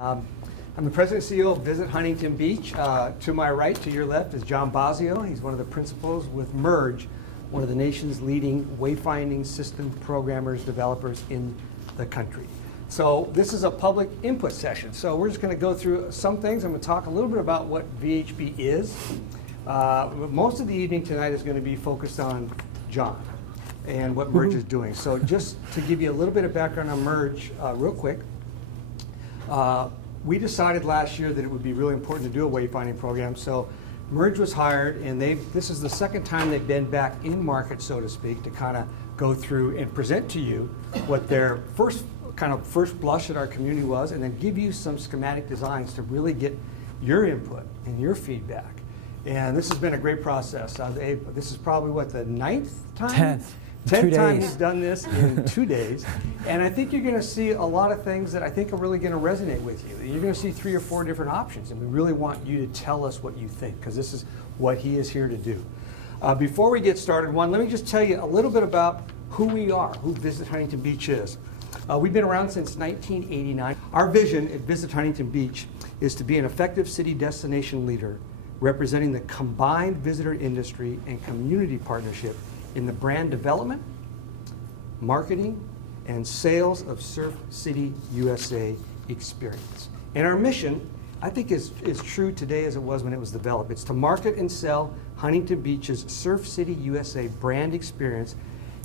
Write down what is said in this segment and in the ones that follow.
I'm the president and CEO of Visit Huntington Beach. To my right, to your left, is John Bosio. He's one of the principals with Merge, one of the nation's leading wayfinding system programmers, developers in the country. So this is a public input session. So we're just going to go through some things. I'm going to talk a little bit about what VHB is. Most of the evening tonight is going to be focused on John and what Merge is doing. So just to give you a little bit of background on Merge real quick. We decided last year that it would be really important to do a wayfinding program, so Merge was hired, and this is the second time they've been back in market, so to speak, to kind of go through and present to you what their first blush at our community was, and then give you some schematic designs to really get your input and your feedback. And this has been a great process. This is probably, what, the 9th time? 10th time he's done this in 2 days. And I think you're going to see a lot of things that I think are really going to resonate with you. You're going to see 3 or 4 different options, and we really want you to tell us what you think, because this is what he is here to do. Before we get started, let me just tell you a little bit about who we are, who Visit Huntington Beach is. We've been around since 1989. Our vision at Visit Huntington Beach is to be an effective city destination leader representing the combined visitor industry and community partnership in the brand development, marketing, and sales of Surf City USA experience. And our mission, I think, is true today as it was when it was developed. It's to market and sell Huntington Beach's Surf City USA brand experience,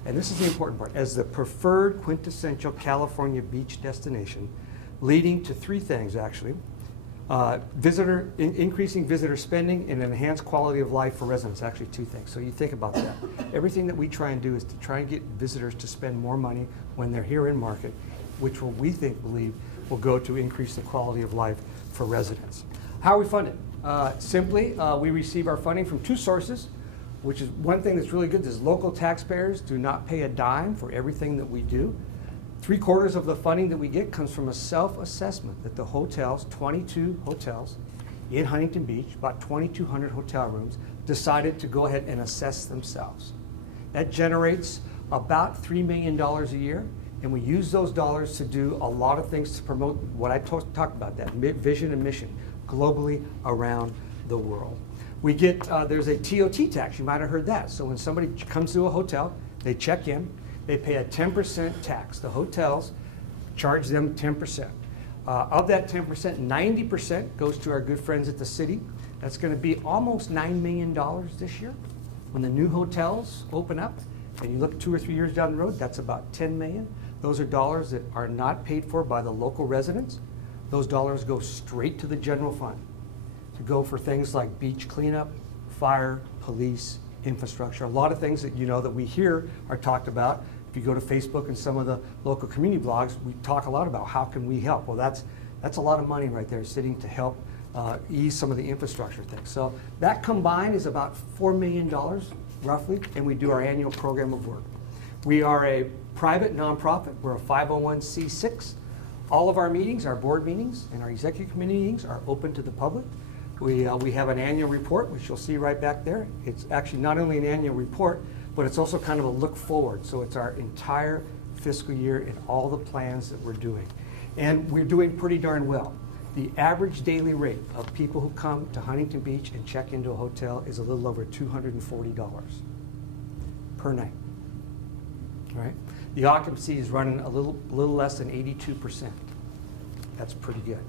and this is the important part, as the preferred quintessential California beach destination, leading to 3 things, actually. Increasing visitor spending and enhanced quality of life for residents. Actually, 2 things. So you think about that. Everything that we try and do is to try and get visitors to spend more money when they're here in market, which believe will go to increase the quality of life for residents. How are we funded? Simply, we receive our funding from 2 sources, which is one thing that's really good is local taxpayers do not pay a dime for everything that we do. 3/4 of the funding that we get comes from a self-assessment that the hotels, 22 hotels in Huntington Beach, about 2,200 hotel rooms, decided to go ahead and assess themselves. That generates about $3 million a year, and we use those dollars to do a lot of things to promote what I talked about, that vision and mission globally around the world. We get, there's a TOT tax, you might have heard that. So when somebody comes to a hotel, they check in, they pay a 10% tax. The hotels charge them 10%. Of that 10%, 90% goes to our good friends at the city. That's going to be almost $9 million this year. When the new hotels open up, and you look 2 or 3 years down the road, that's about $10 million. Those are dollars that are not paid for by the local residents. Those dollars go straight to the general fund to go for things like beach cleanup, fire, police, infrastructure, a lot of things that that we hear are talked about. If you go to Facebook and some of the local community blogs, we talk a lot about how can we help. Well, that's a lot of money right there sitting to help ease some of the infrastructure things. So that combined is about $4 million roughly, and we do our annual program of work. We are a private nonprofit. We're a 501c6. All of our meetings, our board meetings and our executive committee meetings are open to the public. We have an annual report, which you'll see right back there. It's actually not only an annual report, but it's also kind of a look forward. So it's our entire fiscal year and all the plans that we're doing. And we're doing pretty darn well. The average daily rate of people who come to Huntington Beach and check into a hotel is a little over $240 per night. All right? The occupancy is running a little less than 82%. That's pretty good.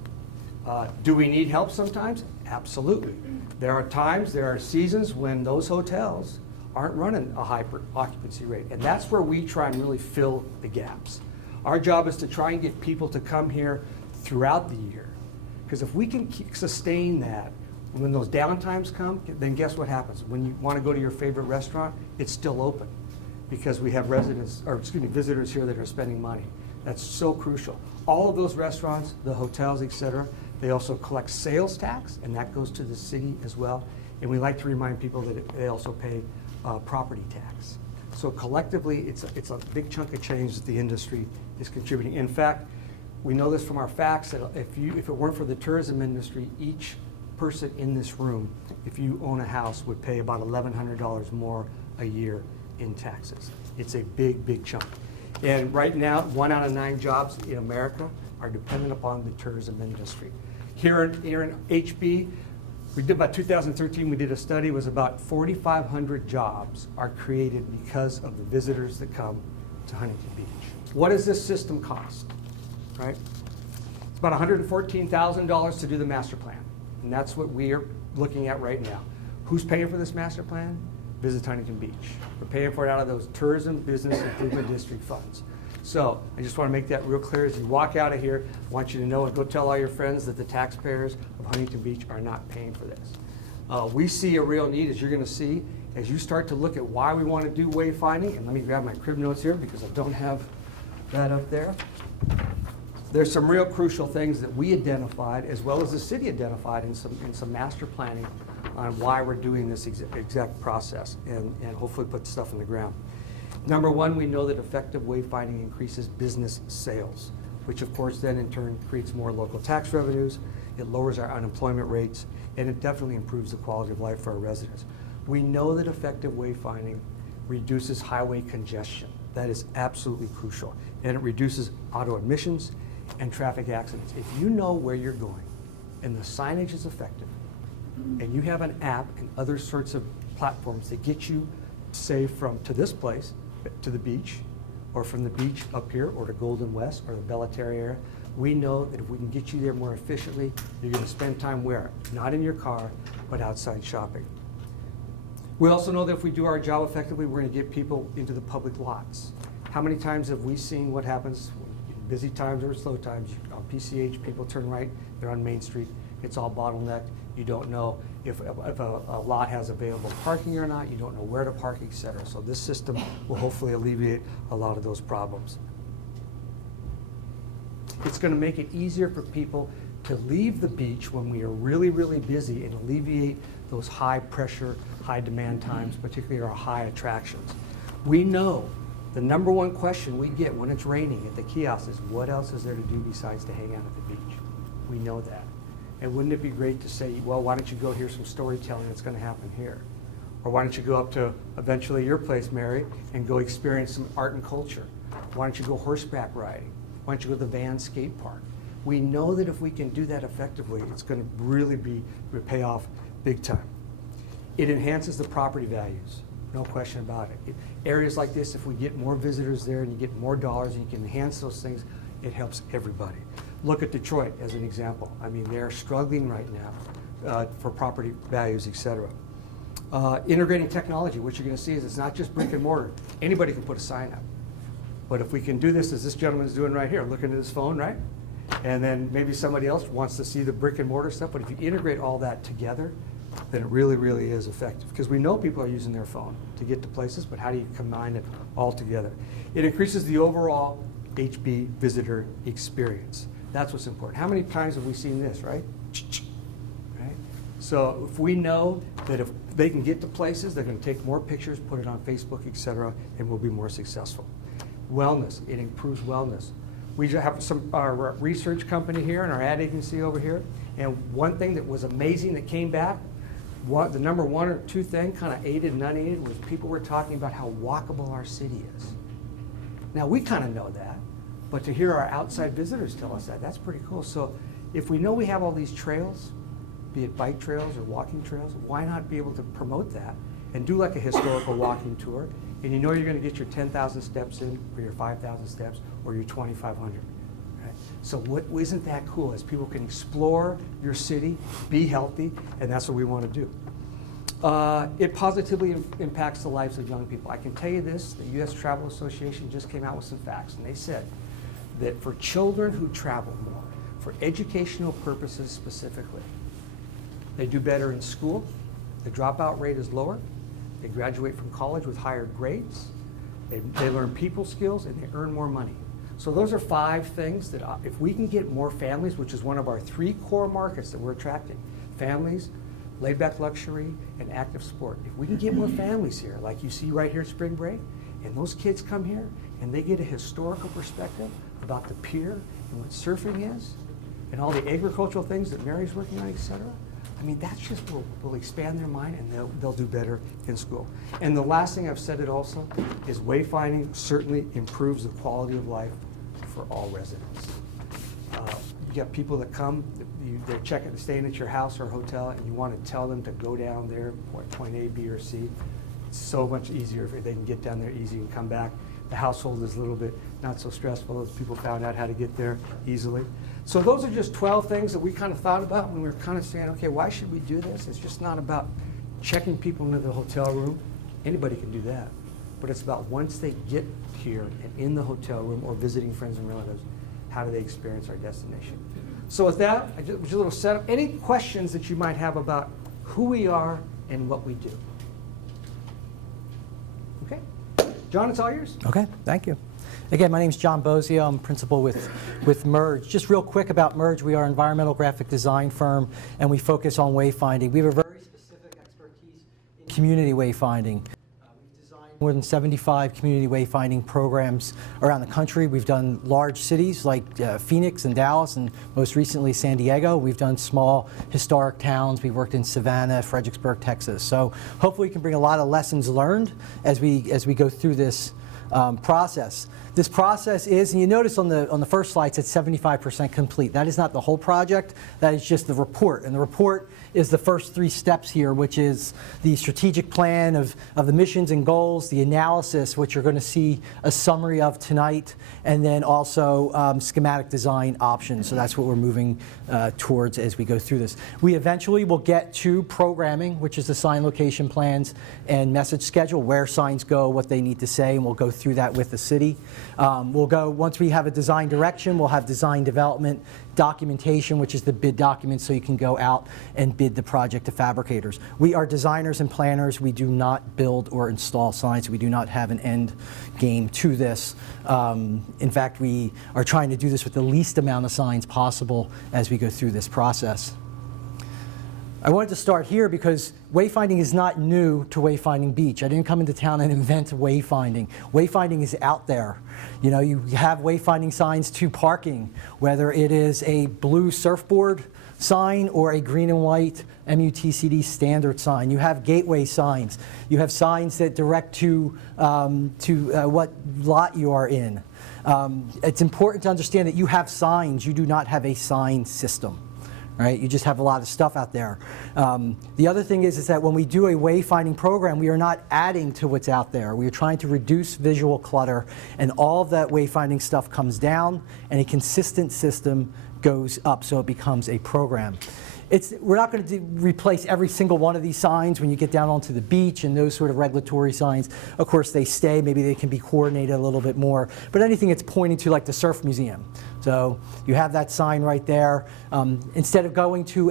Do we need help sometimes? Absolutely. There are seasons when those hotels aren't running a high occupancy rate, and that's where we try and really fill the gaps. Our job is to try and get people to come here throughout the year, because if we can sustain that, when those downtimes come, then guess what happens? When you want to go to your favorite restaurant, it's still open, because we have visitors here that are spending money. That's so crucial. All of those restaurants, the hotels, etc., they also collect sales tax, and that goes to the city as well. And we like to remind people that they also pay property tax. So collectively, it's a big chunk of change that the industry is contributing. In fact, we know this from our facts that if it weren't for the tourism industry, each person in this room, if you own a house, would pay about $1,100 more a year in taxes. It's a big, big chunk. And right now, 1 out of 9 jobs in America are dependent upon the tourism industry. Here in HB, we did about 2013, we did a study, it was about 4,500 jobs are created because of the visitors that come to Huntington Beach. What does this system cost, right? It's about $114,000 to do the master plan, and that's what we are looking at right now. Who's paying for this master plan? Visit Huntington Beach. We're paying for it out of those Tourism Business Improvement District funds. So I just want to make that real clear. As you walk out of here, I want you to know and go tell all your friends that the taxpayers of Huntington Beach are not paying for this. We see a real need, as you're going to see, as you start to look at why we want to do wayfinding. And let me grab my crib notes here because I don't have that up there. There's some real crucial things that we identified, as well as the city identified in some master planning on why we're doing this exact process and hopefully put stuff in the ground. Number one, we know that effective wayfinding increases business sales, which of course then in turn creates more local tax revenues, it lowers our unemployment rates, and it definitely improves the quality of life for our residents. We know that effective wayfinding reduces highway congestion. That is absolutely crucial. And it reduces auto emissions and traffic accidents. If you know where you're going and the signage is effective, and you have an app and other sorts of platforms that get you, say, from to this place, to the beach, or from the beach up here, or to Golden West, or the Belletary area, we know that if we can get you there more efficiently, you're going to spend time where? Not in your car, but outside shopping. We also know that if we do our job effectively, we're going to get people into the public lots. How many times have we seen what happens in busy times or slow times? On PCH, people turn right, they're on Main Street, it's all bottlenecked. You don't know if a lot has available parking or not. You don't know where to park, et cetera. So this system will hopefully alleviate a lot of those problems. It's going to make it easier for people to leave the beach when we are really, really busy and alleviate those high pressure, high demand times, particularly our high attractions. We know the number one question we get when it's raining at the kiosk is, what else is there to do besides to hang out at the beach? We know that. And wouldn't it be great to say, well, why don't you go hear some storytelling that's going to happen here? Or why don't you go up to eventually your place, Mary, and go experience some art and culture? Why don't you go horseback riding? Why don't you go to the Van Skate Park? We know that if we can do that effectively, it's going to really pay off big time. It enhances the property values, no question about it. Areas like this, if we get more visitors there and you get more dollars and you can enhance those things, it helps everybody. Look at Detroit as an example. I mean, they're struggling right now for property values, et cetera. Integrating technology, what you're going to see is it's not just brick and mortar. Anybody can put a sign up. But if we can do this, as this gentleman's doing right here, looking at his phone, right? And then maybe somebody else wants to see the brick and mortar stuff, but if you integrate all that together, then it really, really is effective. Because we know people are using their phone to get to places, but how do you combine it all together? It increases the overall HB visitor experience. That's what's important. How many times have we seen this, right? Right? So if we know that if they can get to places, they're going to take more pictures, put it on Facebook, et cetera, and we'll be more successful. Wellness, it improves wellness. We have our research company here and our ad agency over here, and one thing that was amazing that came back, the number one or two thing, kind of aided and unaided, was people were talking about how walkable our city is. Now, we kind of know that. But to hear our outside visitors tell us that, that's pretty cool. So if we know we have all these trails, be it bike trails or walking trails, why not be able to promote that and do like a historical walking tour? And you know you're going to get your 10,000 steps in, or your 5,000 steps, or your 2,500. Right? So isn't that cool? As people can explore your city, be healthy, and that's what we want to do. It positively impacts the lives of young people. I can tell you this, the U.S. Travel Association just came out with some facts, and they said that for children who travel more, for educational purposes specifically, they do better in school, the dropout rate is lower, they graduate from college with higher grades, they learn people skills, and they earn more money. So those are 5 things that if we can get more families, which is one of our 3 core markets that we're attracting, families, laid-back luxury, and active sport. If we can get more families here, like you see right here at Spring Break, and those kids come here and they get a historical perspective about the pier and what surfing is, and all the agricultural things that Mary's working on, et cetera, I mean, that's just will expand their mind, and they'll do better in school. And the last thing I've said it also is wayfinding certainly improves the quality of life for all residents. you got people that come, they're staying at your house or hotel, and you want to tell them to go down there, point A, B, or C. It's so much easier if they can get down there easy and come back. The household is a little bit not so stressful as people found out how to get there easily. So those are just 12 things that we kind of thought about when we were kind of saying, okay, why should we do this? It's just not about checking people into the hotel room. Anybody can do that. But it's about once they get here and in the hotel room or visiting friends and relatives, how do they experience our destination? So with that, just a little setup. Any questions that you might have about who we are and what we do? Okay. John, it's all yours. Okay, thank you. Again, my name is John Bozio. I'm principal with Merge. Just real quick about Merge, we are an environmental graphic design firm, and we focus on wayfinding. We have a very specific expertise in community wayfinding. We've designed more than 75 community wayfinding programs around the country. We've done large cities like Phoenix and Dallas, and most recently San Diego. We've done small historic towns. We've worked in Savannah, Fredericksburg, Texas. So hopefully we can bring a lot of lessons learned as we go through this process. This process is, and you notice on the first slide, it's 75% complete. That is not the whole project. That is just the report. And the report is the first 3 steps here, which is the strategic plan of the missions and goals, the analysis, which you're going to see a summary of tonight, and then also schematic design options. So that's what we're moving towards as we go through this. We eventually will get to programming, which is the sign location plans and message schedule, where signs go, what they need to say, and we'll go through that with the city. We'll go, once we have a design direction, we'll have design development, documentation, which is the bid document, so you can go out and bid the project to fabricators. We are designers and planners. We do not build or install signs. We do not have an end game to this. In fact, we are trying to do this with the least amount of signs possible as we go through this process. I wanted to start here because wayfinding is not new to Wayfinding Beach. I didn't come into town and invent wayfinding. Wayfinding is out there. You know, you have wayfinding signs to parking, whether it is a blue surfboard sign or a green and white MUTCD standard sign. You have gateway signs. You have signs that direct to what lot you are in. It's important to understand that you have signs. You do not have a sign system. Right? You just have a lot of stuff out there. The other thing is that when we do a wayfinding program, we are not adding to what's out there. We are trying to reduce visual clutter, and all of that wayfinding stuff comes down, and a consistent system goes up, so it becomes a program. We're not going to replace every single one of these signs when you get down onto the beach and those sort of regulatory signs. Of course, they stay. Maybe they can be coordinated a little bit more. But anything it's pointing to, like the Surf Museum. So you have that sign right there. Instead of going to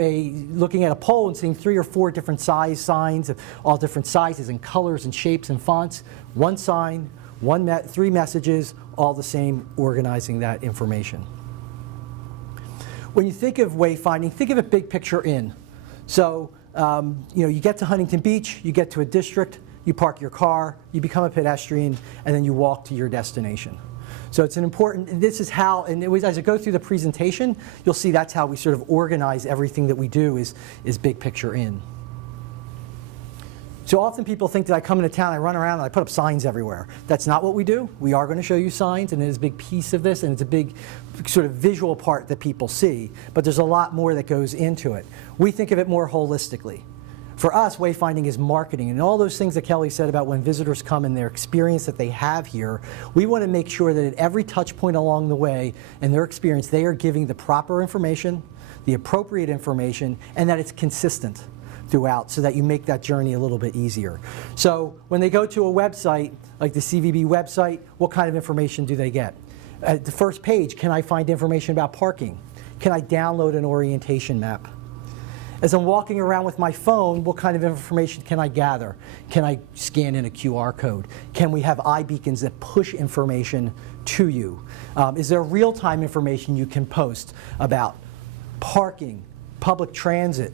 looking at a pole and seeing 3 or 4 different size signs of all different sizes and colors and shapes and fonts, one sign, 3 messages, all the same, organizing that information. When you think of wayfinding, think of it big picture in. So, you get to Huntington Beach, you get to a district, you park your car, you become a pedestrian, and then you walk to your destination. So it's an important, this is how, and as I go through the presentation, you'll see that's how we sort of organize everything that we do is big picture in. So often people think that I come into town, I run around, and I put up signs everywhere. That's not what we do. We are going to show you signs, and it is a big piece of this, and it's a big sort of visual part that people see. But there's a lot more that goes into it. We think of it more holistically. For us, wayfinding is marketing, and all those things that Kelly said about when visitors come and their experience that they have here, we want to make sure that at every touch point along the way in their experience, they are giving the proper information, the appropriate information, and that it's consistent throughout, so that you make that journey a little bit easier. So when they go to a website, like the CVB website, what kind of information do they get? At the first page, can I find information about parking? Can I download an orientation map? As I'm walking around with my phone, what kind of information can I gather? Can I scan in a QR code? Can we have iBeacons that push information to you? Is there real-time information you can post about parking, public transit,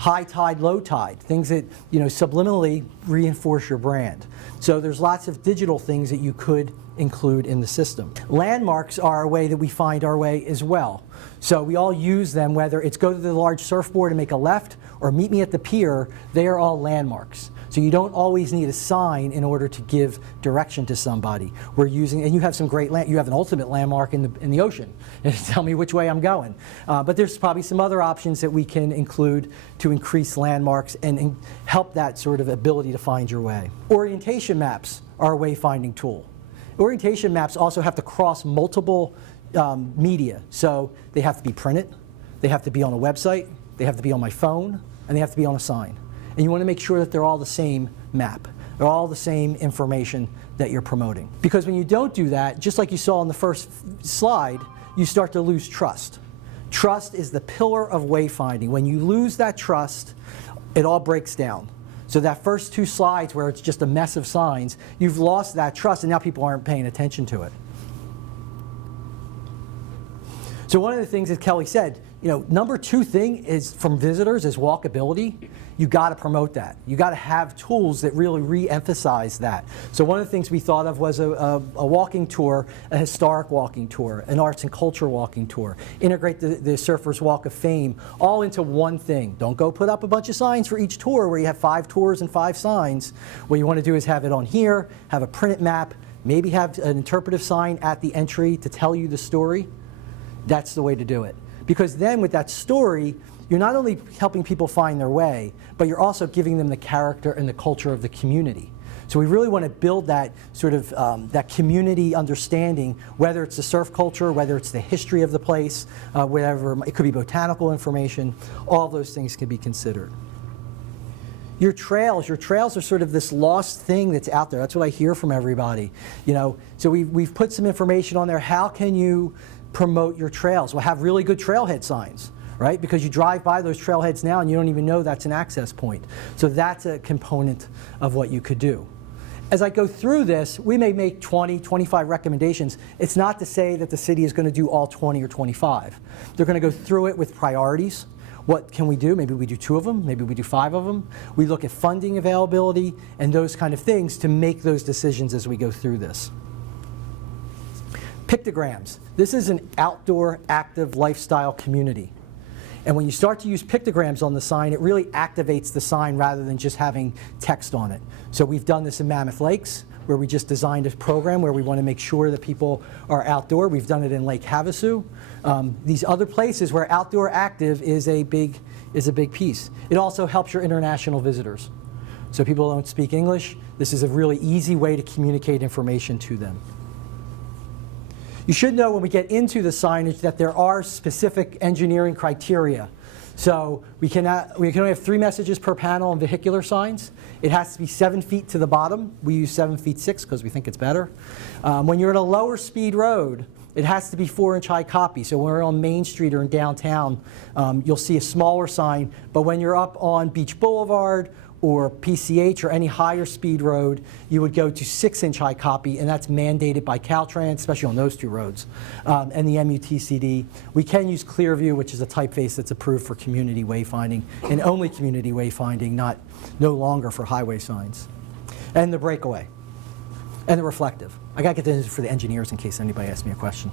high tide, low tide, things that subliminally reinforce your brand. So there's lots of digital things that you could include in the system. Landmarks are a way that we find our way as well. So we all use them, whether it's go to the large surfboard and make a left or meet me at the pier, they are all landmarks. So you don't always need a sign in order to give direction to somebody. We're using, and you have some great, you have an ultimate landmark in the ocean. Tell me which way I'm going. But there's probably some other options that we can include to increase landmarks and help that sort of ability to find your way. Orientation maps are a wayfinding tool. Orientation maps also have to cross multiple media. So they have to be printed, they have to be on a website, they have to be on my phone, and they have to be on a sign. And you want to make sure that they're all the same map. They're all the same information that you're promoting. Because when you don't do that, just like you saw on the first slide, you start to lose trust. Trust is the pillar of wayfinding. When you lose that trust, it all breaks down. So that first 2 slides where it's just a mess of signs, you've lost that trust and now people aren't paying attention to it. So one of the things that Kelly said, number 2 thing is from visitors is walkability. You got to promote that. You got to have tools that really re-emphasize that. So one of the things we thought of was a walking tour, a historic walking tour, an arts and culture walking tour. Integrate the Surfers Walk of Fame all into one thing. Don't go put up a bunch of signs for each tour where you have 5 tours and 5 signs. What you want to do is have it on here, have a printed map, maybe have an interpretive sign at the entry to tell you the story. That's the way to do it. Because then with that story, you're not only helping people find their way, but you're also giving them the character and the culture of the community. So we really want to build that sort of that community understanding, whether it's the surf culture, whether it's the history of the place, whatever, it could be botanical information, all those things can be considered. Your trails are sort of this lost thing that's out there. That's what I hear from everybody. So we've put some information on there. How can you promote your trails? Well, have really good trailhead signs, right? Because you drive by those trailheads now and you don't even know that's an access point. So that's a component of what you could do. As I go through this, we may make 20, 25 recommendations. It's not to say that the city is going to do all 20 or 25. They're going to go through it with priorities. What can we do? Maybe we do 2 of them, maybe we do 5 of them. We look at funding availability and those kind of things to make those decisions as we go through this. Pictograms. This is an outdoor, active lifestyle community. And when you start to use pictograms on the sign, it really activates the sign rather than just having text on it. So we've done this in Mammoth Lakes, where we just designed a program where we want to make sure that people are outdoor. We've done it in Lake Havasu. These other places where outdoor active is a big piece. It also helps your international visitors. So people don't speak English. This is a really easy way to communicate information to them. You should know when we get into the signage that there are specific engineering criteria. So we can only have 3 messages per panel on vehicular signs. It has to be 7 feet to the bottom. We use 7 feet 6 because we think it's better. When you're in a lower speed road, it has to be 4-inch high copy. So when we're on Main Street or in downtown, you'll see a smaller sign. But when you're up on Beach Boulevard or PCH or any higher speed road, you would go to 6-inch high copy, and that's mandated by Caltrans, especially on those 2 roads, and the MUTCD. We can use Clearview, which is a typeface that's approved for community wayfinding, and only community wayfinding, no longer for highway signs. And the breakaway, and the reflective. I gotta get this for the engineers in case anybody asks me a question.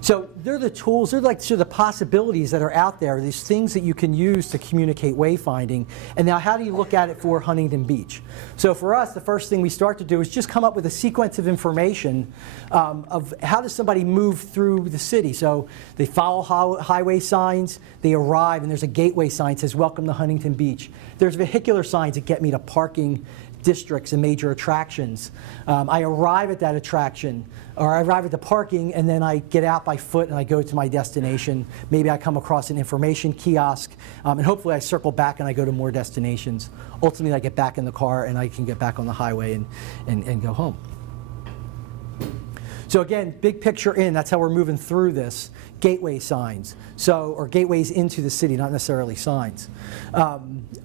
So they're the tools, they're like sort of the possibilities that are out there, these things that you can use to communicate wayfinding. And now how do you look at it for Huntington Beach? So for us, the first thing we start to do is just come up with a sequence of information of how does somebody move through the city. So they follow highway signs, they arrive, and there's a gateway sign that says, "Welcome to Huntington Beach." There's vehicular signs that get me to parking districts and major attractions. I arrive at that attraction, or I arrive at the parking, and then I get out by foot and I go to my destination. Maybe I come across an information kiosk, and hopefully I circle back and I go to more destinations. Ultimately, I get back in the car and I can get back on the highway and go home. So again, big picture in, that's how we're moving through this. Gateway signs, or gateways into the city, not necessarily signs.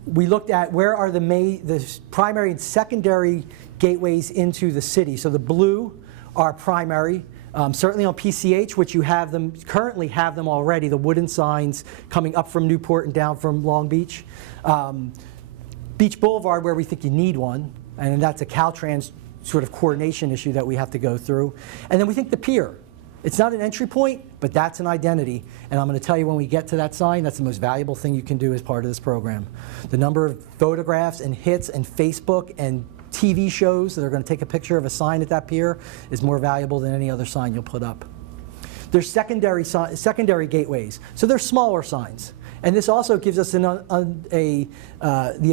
We looked at where are the primary and secondary gateways into the city. So the blue are primary, certainly on PCH, which you currently have them already, the wooden signs coming up from Newport and down from Long Beach. Beach Boulevard, where we think you need one, and that's a Caltrans sort of coordination issue that we have to go through. And then we think the pier. It's not an entry point, but that's an identity. And I'm going to tell you when we get to that sign, that's the most valuable thing you can do as part of this program. The number of photographs and hits and Facebook and TV shows that are going to take a picture of a sign at that pier is more valuable than any other sign you'll put up. There's secondary gateways. So they're smaller signs. And this also gives us the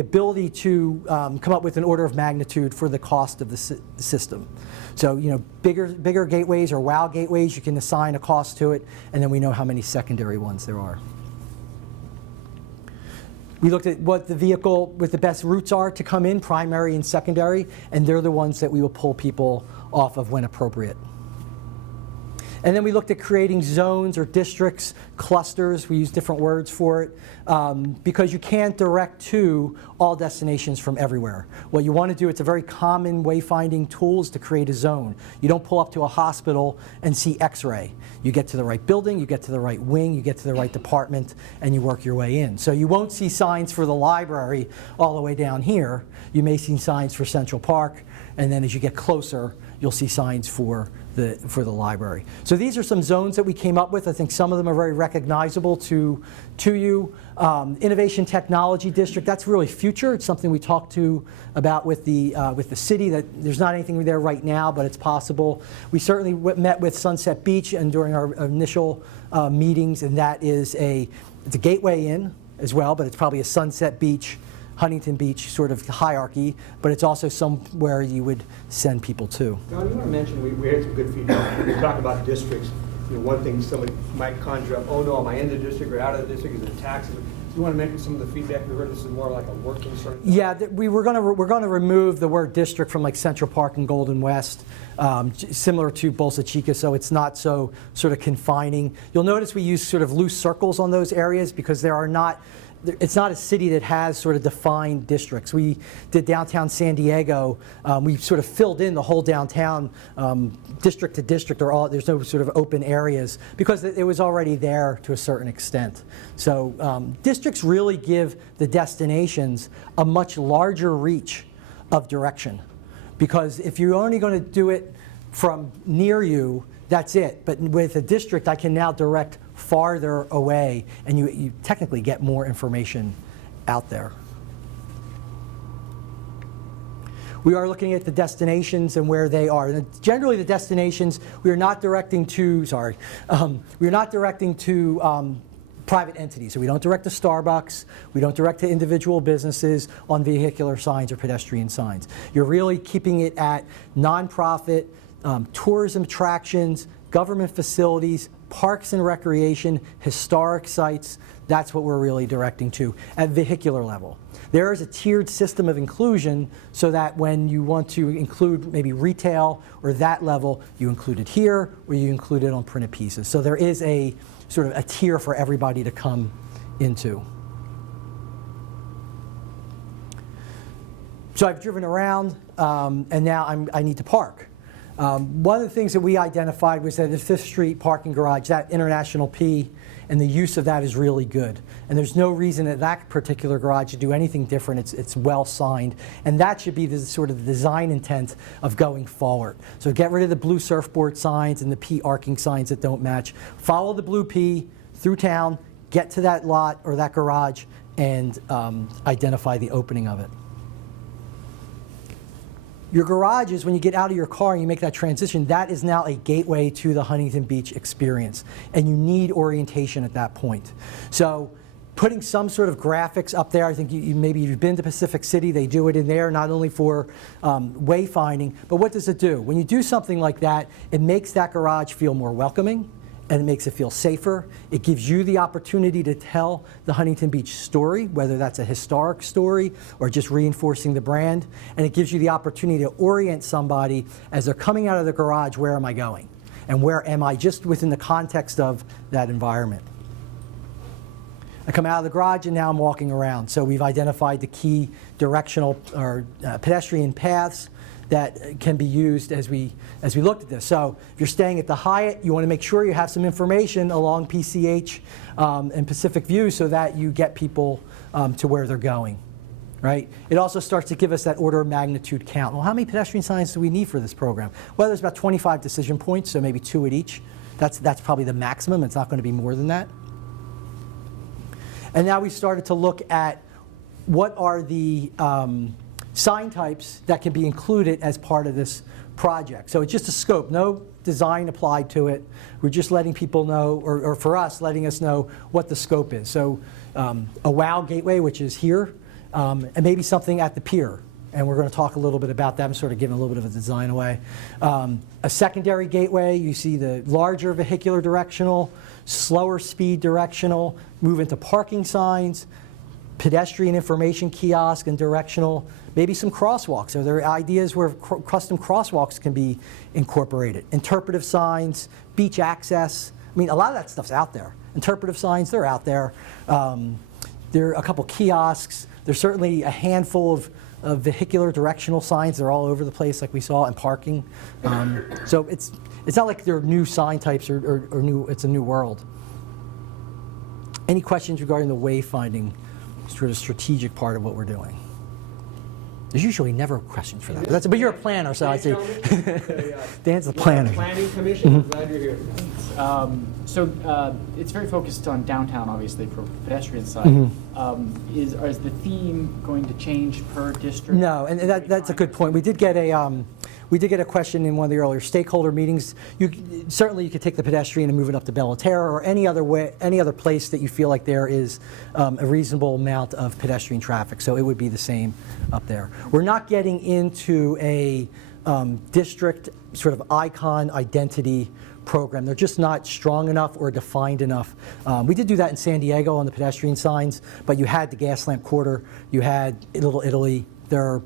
ability to come up with an order of magnitude for the cost of the system. So, you know, bigger gateways or WOW gateways, you can assign a cost to it, and then we know how many secondary ones there are. We looked at what the vehicle with the best routes are to come in, primary and secondary, and they're the ones that we will pull people off of when appropriate. And then we looked at creating zones or districts, clusters. We use different words for it because you can't direct to all destinations from everywhere. What you want to do, it's a very common wayfinding tool, is to create a zone. You don't pull up to a hospital and see X-ray. You get to the right building, you get to the right wing, you get to the right department, and you work your way in. So you won't see signs for the library all the way down here. You may see signs for Central Park, and then as you get closer, you'll see signs for the library. So these are some zones that we came up with. I think some of them are very recognizable to you. Innovation Technology District, that's really future. It's something we talked about with the city, that there's not anything there right now, but it's possible. We certainly met with Sunset Beach and during our initial meetings, and that is it's a gateway in as well, but it's probably a Sunset Beach, Huntington Beach sort of hierarchy, but it's also somewhere you would send people to. John, you want to mention, we had some good feedback. When we talk about districts, you know, one thing somebody might conjure up, oh no, am I in the district or out of the district? Is it taxes? Do you want to mention some of the feedback we heard? This is more like a working sort of thing. Yeah, we're going to remove the word district from like Central Park and Golden West, similar to Bolsa Chica, so it's not so sort of confining. You'll notice we use sort of loose circles on those areas because it's not a city that has sort of defined districts. We did downtown San Diego. We sort of filled in the whole downtown district to district, there's no sort of open areas because it was already there to a certain extent. So districts really give the destinations a much larger reach of direction, because if you're only going to do it from near you, that's it. But with a district, I can now direct farther away, and you technically get more information out there. We are looking at the destinations and where they are. And generally, the destinations we are not directing to. We are not directing to private entities. So we don't direct to Starbucks. We don't direct to individual businesses on vehicular signs or pedestrian signs. You're really keeping it at nonprofit, tourism attractions, government facilities, parks and recreation, historic sites. That's what we're really directing to at vehicular level. There is a tiered system of inclusion so that when you want to include maybe retail or that level, you include it here or you include it on printed pieces. So there is a sort of a tier for everybody to come into. So I've driven around and now I need to park. One of the things that we identified was that the 5th Street parking garage, that International P, and the use of that is really good. And there's no reason that that particular garage should do anything different. It's well signed. And that should be the sort of design intent of going forward. So get rid of the blue surfboard signs and the P arcing signs that don't match. Follow the blue P through town, get to that lot or that garage, and identify the opening of it. Your garage is when you get out of your car and you make that transition, that is now a gateway to the Huntington Beach experience. And you need orientation at that point. So putting some sort of graphics up there, I think maybe you've been to Pacific City, they do it in there, not only for wayfinding, but what does it do? When you do something like that, it makes that garage feel more welcoming, and it makes it feel safer. It gives you the opportunity to tell the Huntington Beach story, whether that's a historic story or just reinforcing the brand. And it gives you the opportunity to orient somebody as they're coming out of the garage, where am I going? And where am I, just within the context of that environment. I come out of the garage and now I'm walking around. So we've identified the key directional or pedestrian paths that can be used as we looked at this. So if you're staying at the Hyatt, you want to make sure you have some information along PCH and Pacific View so that you get people to where they're going, right? It also starts to give us that order of magnitude count. Well, how many pedestrian signs do we need for this program? Well, there's about 25 decision points, so maybe 2 at each That's probably the maximum. It's not going to be more than that. And now we started to look at what are the sign types that can be included as part of this project. So it's just a scope, no design applied to it. We're just letting people know, or for us, letting us know what the scope is. So a WOW gateway, which is here, and maybe something at the pier. And we're going to talk a little bit about that. I'm sort of giving a little bit of a design away. A secondary gateway, you see the larger vehicular directional, slower speed directional, move into parking signs, pedestrian information kiosk and directional, maybe some crosswalks. Are there ideas where custom crosswalks can be incorporated? Interpretive signs, beach access. I mean, a lot of that stuff's out there. Interpretive signs, they're out there. There are a couple kiosks. There's certainly a handful of vehicular directional signs. They're all over the place, like we saw, and parking. So it's not like they're new sign types or new. It's a new world. Any questions regarding the wayfinding sort of strategic part of what we're doing? There's usually never questions for that. But you're a planner, so I see. Dan's the planner. Planning Commission, I'm glad you're here. It's very focused on downtown, obviously, for pedestrian side. Is the theme going to change per district? No, and that's a good point. We did get a question in one of the earlier stakeholder meetings. Certainly you could take the pedestrian and move it up to Bellaterra or any other place that you feel like there is a reasonable amount of pedestrian traffic. So it would be the same up there. We're not getting into a district sort of icon identity program. They're just not strong enough or defined enough. We did do that in San Diego on the pedestrian signs, but you had the gas lamp quarter, you had Little Italy. There are,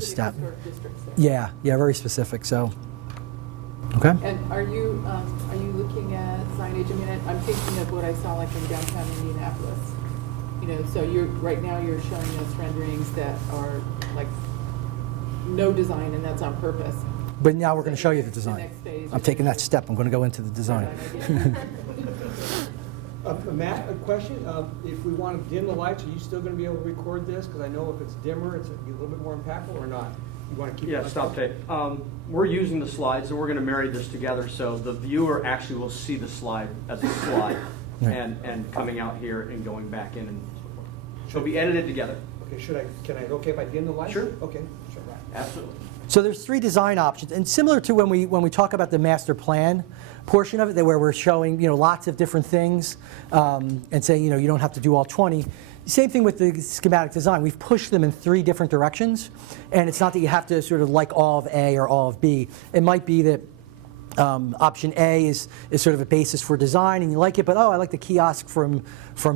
step. Yeah, very specific. So, okay. And are you looking at signage? I mean, I'm thinking of what I saw like in downtown Indianapolis. So right now you're showing us renderings that are like no design, and that's on purpose. But now we're going to show you the design. Next phase, I'm taking that step. I'm going to go into the design. Matt, a question. If we want to dim the lights, are you still going to be able to record this? Because I know if it's dimmer, it's a little bit more impactful, or not? You want to keep it? Stop tape. We're using the slides, and we're going to marry this together, so the viewer actually will see the slide as a slide, and coming out here and going back in, and so it'll be edited together. Okay. Can I okay if I dim the lights? Sure. Okay. Sure. Absolutely. So there's 3 design options, and similar to when we talk about the master plan portion of it, where we're showing lots of different things, and saying you don't have to do all 20. Same thing with the schematic design. We've pushed them in 3 different directions, and it's not that you have to sort of like all of A or all of B. It might be that option A is sort of a basis for design, and you like it, but I like the kiosk from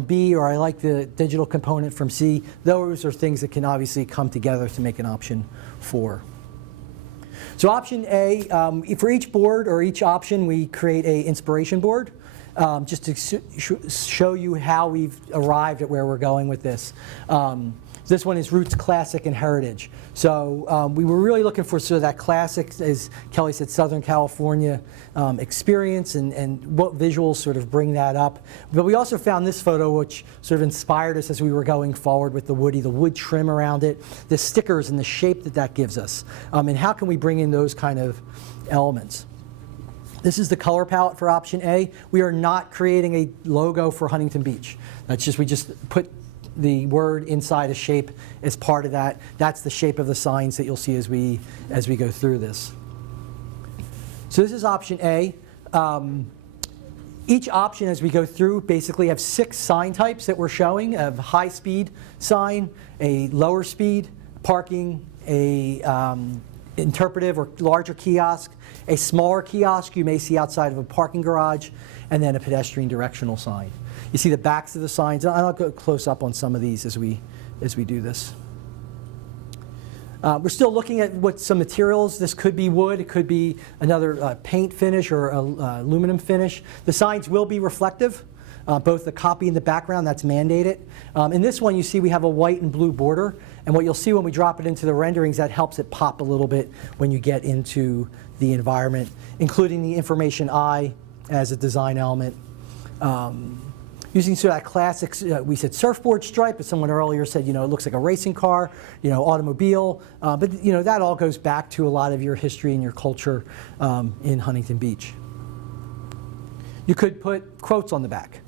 B, or I like the digital component from C. Those are things that can obviously come together to make an option 4. So option A, for each board or each option, we create a inspiration board, just to show you how we've arrived at where we're going with this. This one is Roots, Classic, and Heritage. So we were really looking for sort of that classic, as Kelly said, Southern California experience, and what visuals sort of bring that up. But we also found this photo, which sort of inspired us as we were going forward with the wood trim around it, the stickers and the shape that gives us, and how can we bring in those kind of elements. This is the color palette for option A. We are not creating a logo for Huntington Beach. We just put the word inside a shape as part of that. That's the shape of the signs that you'll see as we go through this. So this is option A. Each option as we go through basically have 6 sign types that we're showing: a high speed sign, a lower speed, parking, a interpretive or larger kiosk, a smaller kiosk you may see outside of a parking garage, and then a pedestrian directional sign. You see the backs of the signs. I'll go close up on some of these as we do this. We're still looking at some materials. This could be wood. It could be another paint finish or aluminum finish. The signs will be reflective, both the copy and the background. That's mandated. In this one, you see we have a white and blue border. And what you'll see when we drop it into the renderings, that helps it pop a little bit when you get into the environment, including the information I as a design element. Using sort of that classic, we said surfboard stripe, but someone earlier said, it looks like a racing car, automobile. But that all goes back to a lot of your history and your culture in Huntington Beach. You could put quotes on the back.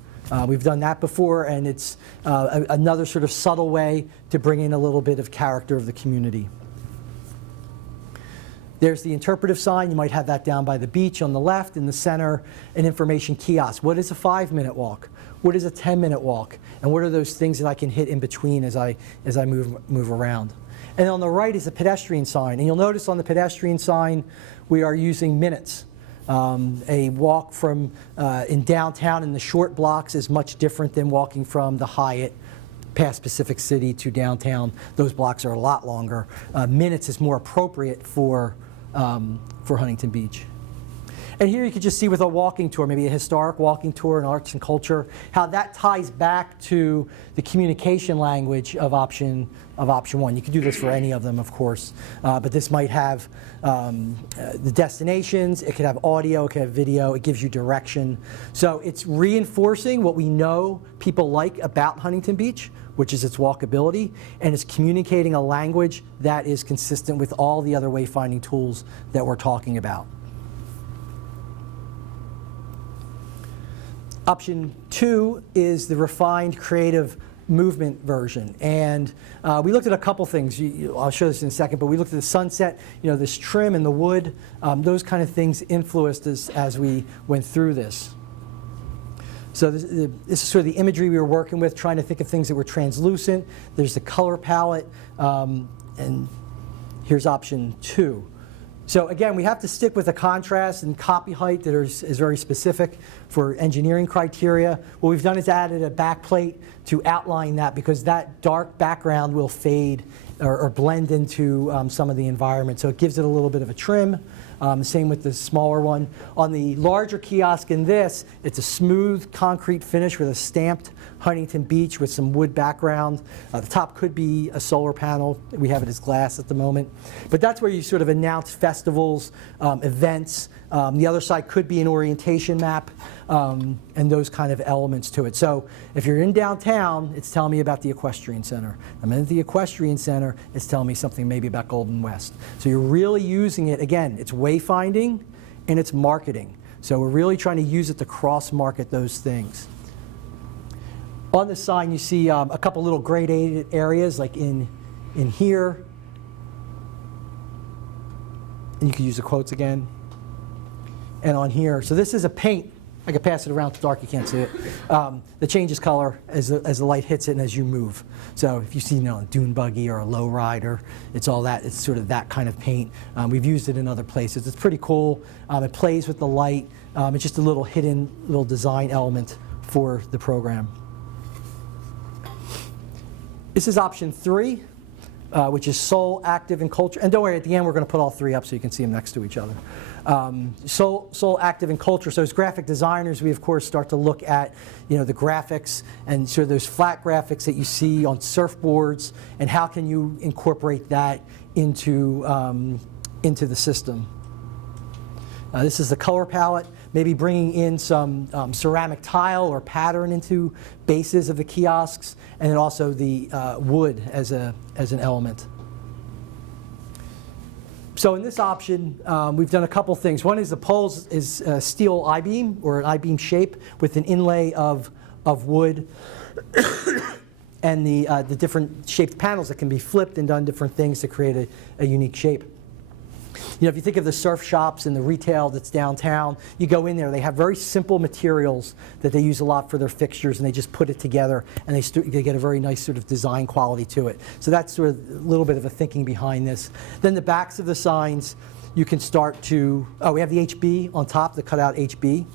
We've done that before, and it's another sort of subtle way to bring in a little bit of character of the community. There's the interpretive sign. You might have that down by the beach on the left. In the center, an information kiosk. What is a 5-minute walk? What is a 10-minute walk? And what are those things that I can hit in between as I move around? And on the right is a pedestrian sign. And you'll notice on the pedestrian sign, we are using minutes. A walk from in downtown in the short blocks is much different than walking from the Hyatt past Pacific City to downtown. Those blocks are a lot longer. Minutes is more appropriate for Huntington Beach. And here you can just see with a walking tour, maybe a historic walking tour in arts and culture, how that ties back to the communication language of option 1. You could do this for any of them, of course, but this might have the destinations, it could have audio, it could have video, it gives you direction. So it's reinforcing what we know people like about Huntington Beach, which is its walkability, and it's communicating a language that is consistent with all the other wayfinding tools that we're talking about. Option 2 is the refined creative movement version. And we looked at a couple things. I'll show this in a second, but we looked at the sunset, this trim and the wood. Those kind of things influenced us as we went through this. So this is sort of the imagery we were working with, trying to think of things that were translucent. There's the color palette, and here's option 2. So again, we have to stick with the contrast and copy height that is very specific for engineering criteria. What we've done is added a backplate to outline that, because that dark background will fade or blend into some of the environment. So it gives it a little bit of a trim. Same with the smaller one. On the larger kiosk in this, it's a smooth concrete finish with a stamped Huntington Beach with some wood background. The top could be a solar panel. We have it as glass at the moment. But that's where you sort of announce festivals, events. The other side could be an orientation map and those kind of elements to it. So if you're in downtown, it's telling me about the Equestrian Center. I'm in the Equestrian Center, it's telling me something maybe about Golden West. So you're really using it, again, it's wayfinding and it's marketing. So we're really trying to use it to cross-market those things. On the sign, you see a couple little gradated areas, like in here. And you can use the quotes again. And on here, so this is a paint. I can pass it around. It's dark, you can't see it. That changes color as the light hits it and as you move. So if you see a dune buggy or a low rider, it's all that. It's sort of that kind of paint. We've used it in other places. It's pretty cool. It plays with the light. It's just a little hidden little design element for the program. This is option 3, which is soul, active, and culture. And don't worry, at the end we're going to put all 3 up so you can see them next to each other. Soul, active, and culture. So as graphic designers, we of course start to look at the graphics and sort of those flat graphics that you see on surfboards, and how can you incorporate that into the system. This is the color palette. Maybe bringing in some ceramic tile or pattern into bases of the kiosks, and then also the wood as an element. So in this option, we've done a couple things. One is the poles is steel I-beam, or an I-beam shape with an inlay of wood, and the different shaped panels that can be flipped and done different things to create a unique shape. If you think of the surf shops and the retail that's downtown, you go in there, they have very simple materials that they use a lot for their fixtures, and they just put it together, and they get a very nice sort of design quality to it. So that's sort of a little bit of a thinking behind this. Then the backs of the signs, you can start to, we have the HB on top, the cutout HB.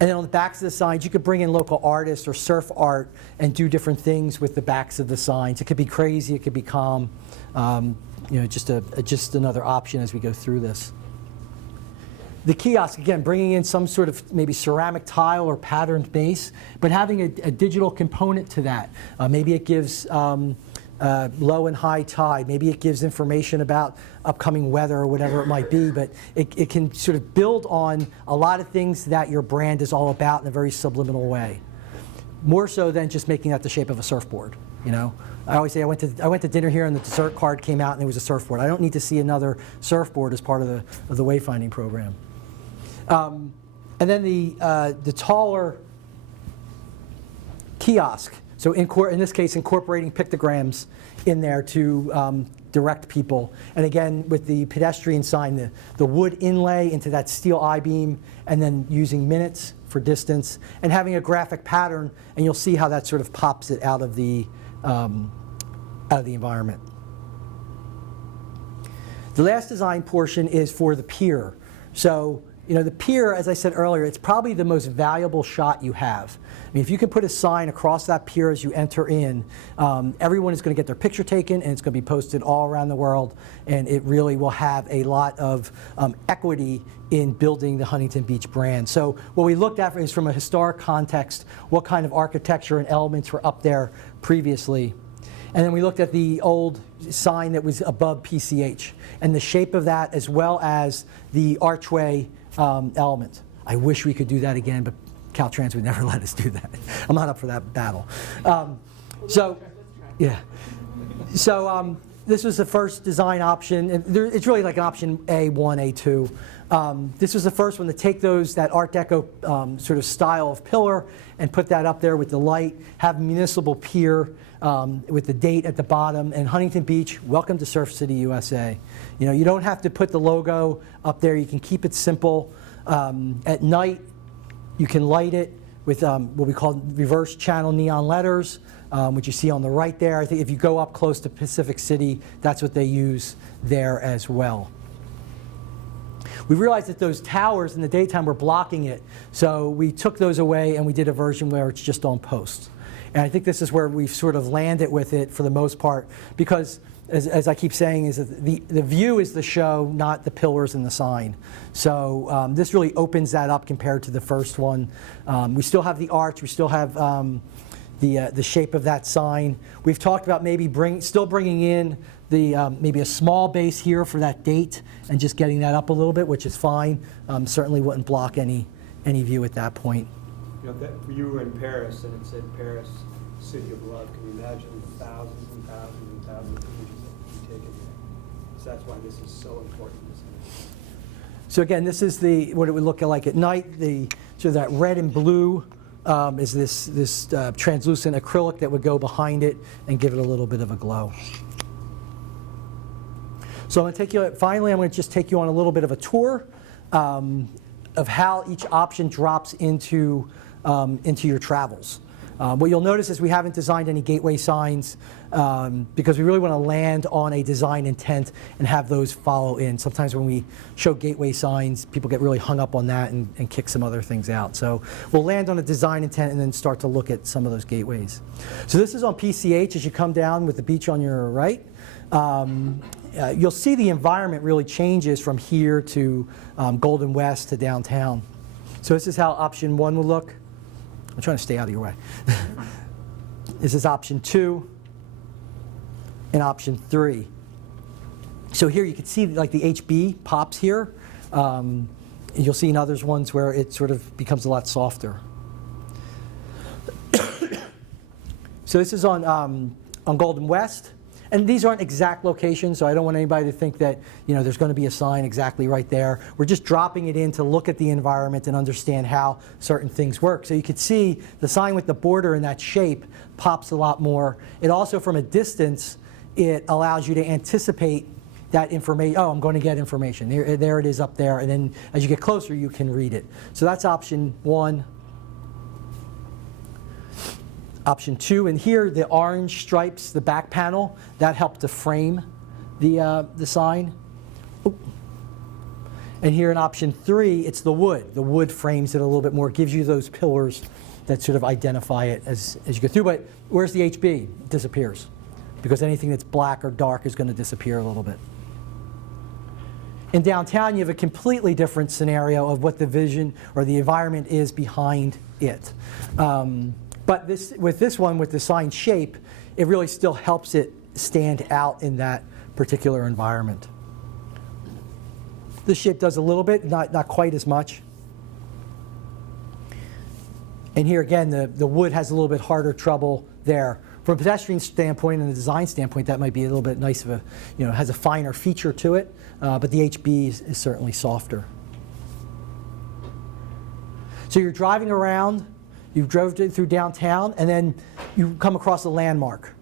And then on the backs of the signs, you could bring in local artists or surf art and do different things with the backs of the signs. It could be crazy, it could be calm. Just another option as we go through this. The kiosk, again, bringing in some sort of maybe ceramic tile or patterned base, but having a digital component to that. Maybe it gives low and high tide. Maybe it gives information about upcoming weather or whatever it might be, but it can sort of build on a lot of things that your brand is all about in a very subliminal way. More so than just making that the shape of a surfboard, I always say I went to dinner here and the dessert card came out and it was a surfboard. I don't need to see another surfboard as part of the wayfinding program. And then the taller kiosk, so in this case incorporating pictograms in there to direct people. And again, with the pedestrian sign, the wood inlay into that steel I-beam, and then using minutes for distance, and having a graphic pattern, and you'll see how that sort of pops it out of the environment. The last design portion is for the pier. So, the pier, as I said earlier, it's probably the most valuable shot you have. I mean, if you can put a sign across that pier as you enter in, everyone is going to get their picture taken, and it's going to be posted all around the world, and it really will have a lot of equity in building the Huntington Beach brand. So what we looked at is from a historic context, what kind of architecture and elements were up there previously. And then we looked at the old sign that was above PCH and the shape of that, as well as the archway element. I wish we could do that again, but Caltrans would never let us do that. I'm not up for that battle. So this was the first design option. And it's really like an option A1, A2. This was the first one to take that Art Deco sort of style of pillar and put that up there with the light, have municipal pier with the date at the bottom, and Huntington Beach, welcome to Surf City, USA. You don't have to put the logo up there. You can keep it simple. At night, you can light it with what we call reverse channel neon letters, which you see on the right there. I think if you go up close to Pacific City, that's what they use there as well. We realized that those towers in the daytime were blocking it, so we took those away and we did a version where it's just on posts. And I think this is where we've sort of landed with it for the most part, because as I keep saying, is that the view is the show, not the pillars and the sign. So this really opens that up compared to the first one. We still have the arch, we still have the shape of that sign. We've talked about maybe still bringing in maybe a small base here for that date and just getting that up a little bit, which is fine. Certainly wouldn't block any view at that point. You were in Paris, and it said Paris, City of Love. Can you imagine the thousands and thousands and thousands of images that you've taken there? So that's why this is so important. So again, this is what it would look like at night. So that red and blue is this translucent acrylic that would go behind it and give it a little bit of a glow. So I'm going to just take you on a little bit of a tour of how each option drops into your travels. What you'll notice is we haven't designed any gateway signs because we really want to land on a design intent and have those follow in. Sometimes when we show gateway signs, people get really hung up on that and kick some other things out. So we'll land on a design intent and then start to look at some of those gateways. So this is on PCH as you come down with the beach on your right. You'll see the environment really changes from here to Golden West to downtown. So this is how option 1 will look. I'm trying to stay out of your way. This is option 2 and option 3. So here you can see like the HB pops here. You'll see in others ones where it sort of becomes a lot softer. So this is on Golden West. And these aren't exact locations, so I don't want anybody to think that there's going to be a sign exactly right there. We're just dropping it in to look at the environment and understand how certain things work. So you can see the sign with the border in that shape pops a lot more. It also, from a distance, it allows you to anticipate that information. Oh, I'm going to get information. There it is up there. And then as you get closer, you can read it. So that's option 1. Option 2, and here the orange stripes, the back panel, that helped to frame the sign. Ooh. And here in option 3, it's the wood. The wood frames it a little bit more, gives you those pillars that sort of identify it as you go through. But where's the HB? It disappears, because anything that's black or dark is going to disappear a little bit. In downtown, you have a completely different scenario of what the vision or the environment is behind it. But with this one, with the sign shape, it really still helps it stand out in that particular environment. This shape does a little bit, not quite as much. And here again, the wood has a little bit harder trouble there. From a pedestrian standpoint and a design standpoint, that might be a little bit nice of a, has a finer feature to it, but the HB is certainly softer. So you're driving around, you drove through downtown, and then you come across a landmark.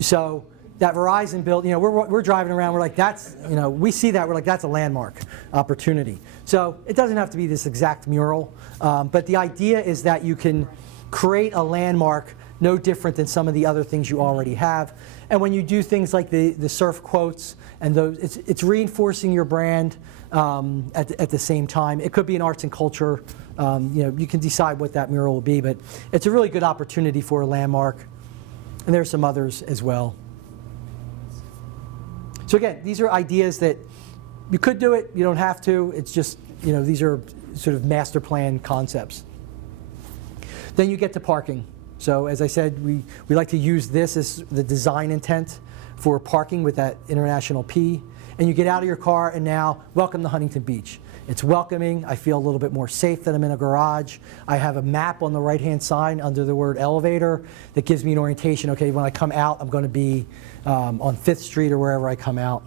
So that Verizon built, we're driving around, we're like, that's, we see that, we're like, that's a landmark opportunity. So it doesn't have to be this exact mural, but the idea is that you can create a landmark no different than some of the other things you already have. And when you do things like the surf quotes and those, it's reinforcing your brand at the same time. It could be an arts and culture. You can decide what that mural will be, but it's a really good opportunity for a landmark. And there's some others as well. So again, these are ideas that you could do it, you don't have to. It's just, these are sort of master plan concepts. Then you get to parking. So as I said, we like to use this as the design intent for parking with that international P. And you get out of your car and now, welcome to Huntington Beach. It's welcoming. I feel a little bit more safe that I'm in a garage. I have a map on the right-hand side under the word elevator that gives me an orientation. Okay, when I come out, I'm going to be on 5th Street or wherever I come out.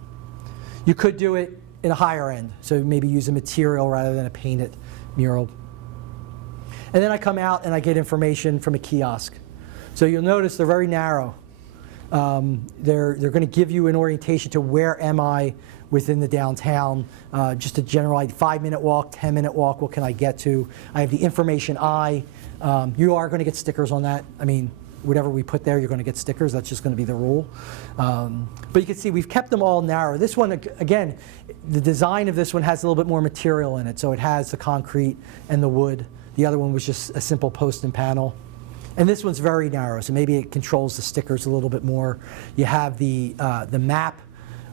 You could do it in a higher end. So maybe use a material rather than a painted mural. And then I come out and I get information from a kiosk. So you'll notice they're very narrow. They're going to give you an orientation to where am I within the downtown, just a general 5-minute walk, 10-minute walk, what can I get to? I have the information you are going to get stickers on that. I mean, whatever we put there, you're going to get stickers. That's just going to be the rule. But you can see we've kept them all narrow. This one, again, the design of this one has a little bit more material in it. So it has the concrete and the wood. The other one was just a simple post and panel. And this one's very narrow, so maybe it controls the stickers a little bit more. You have the map,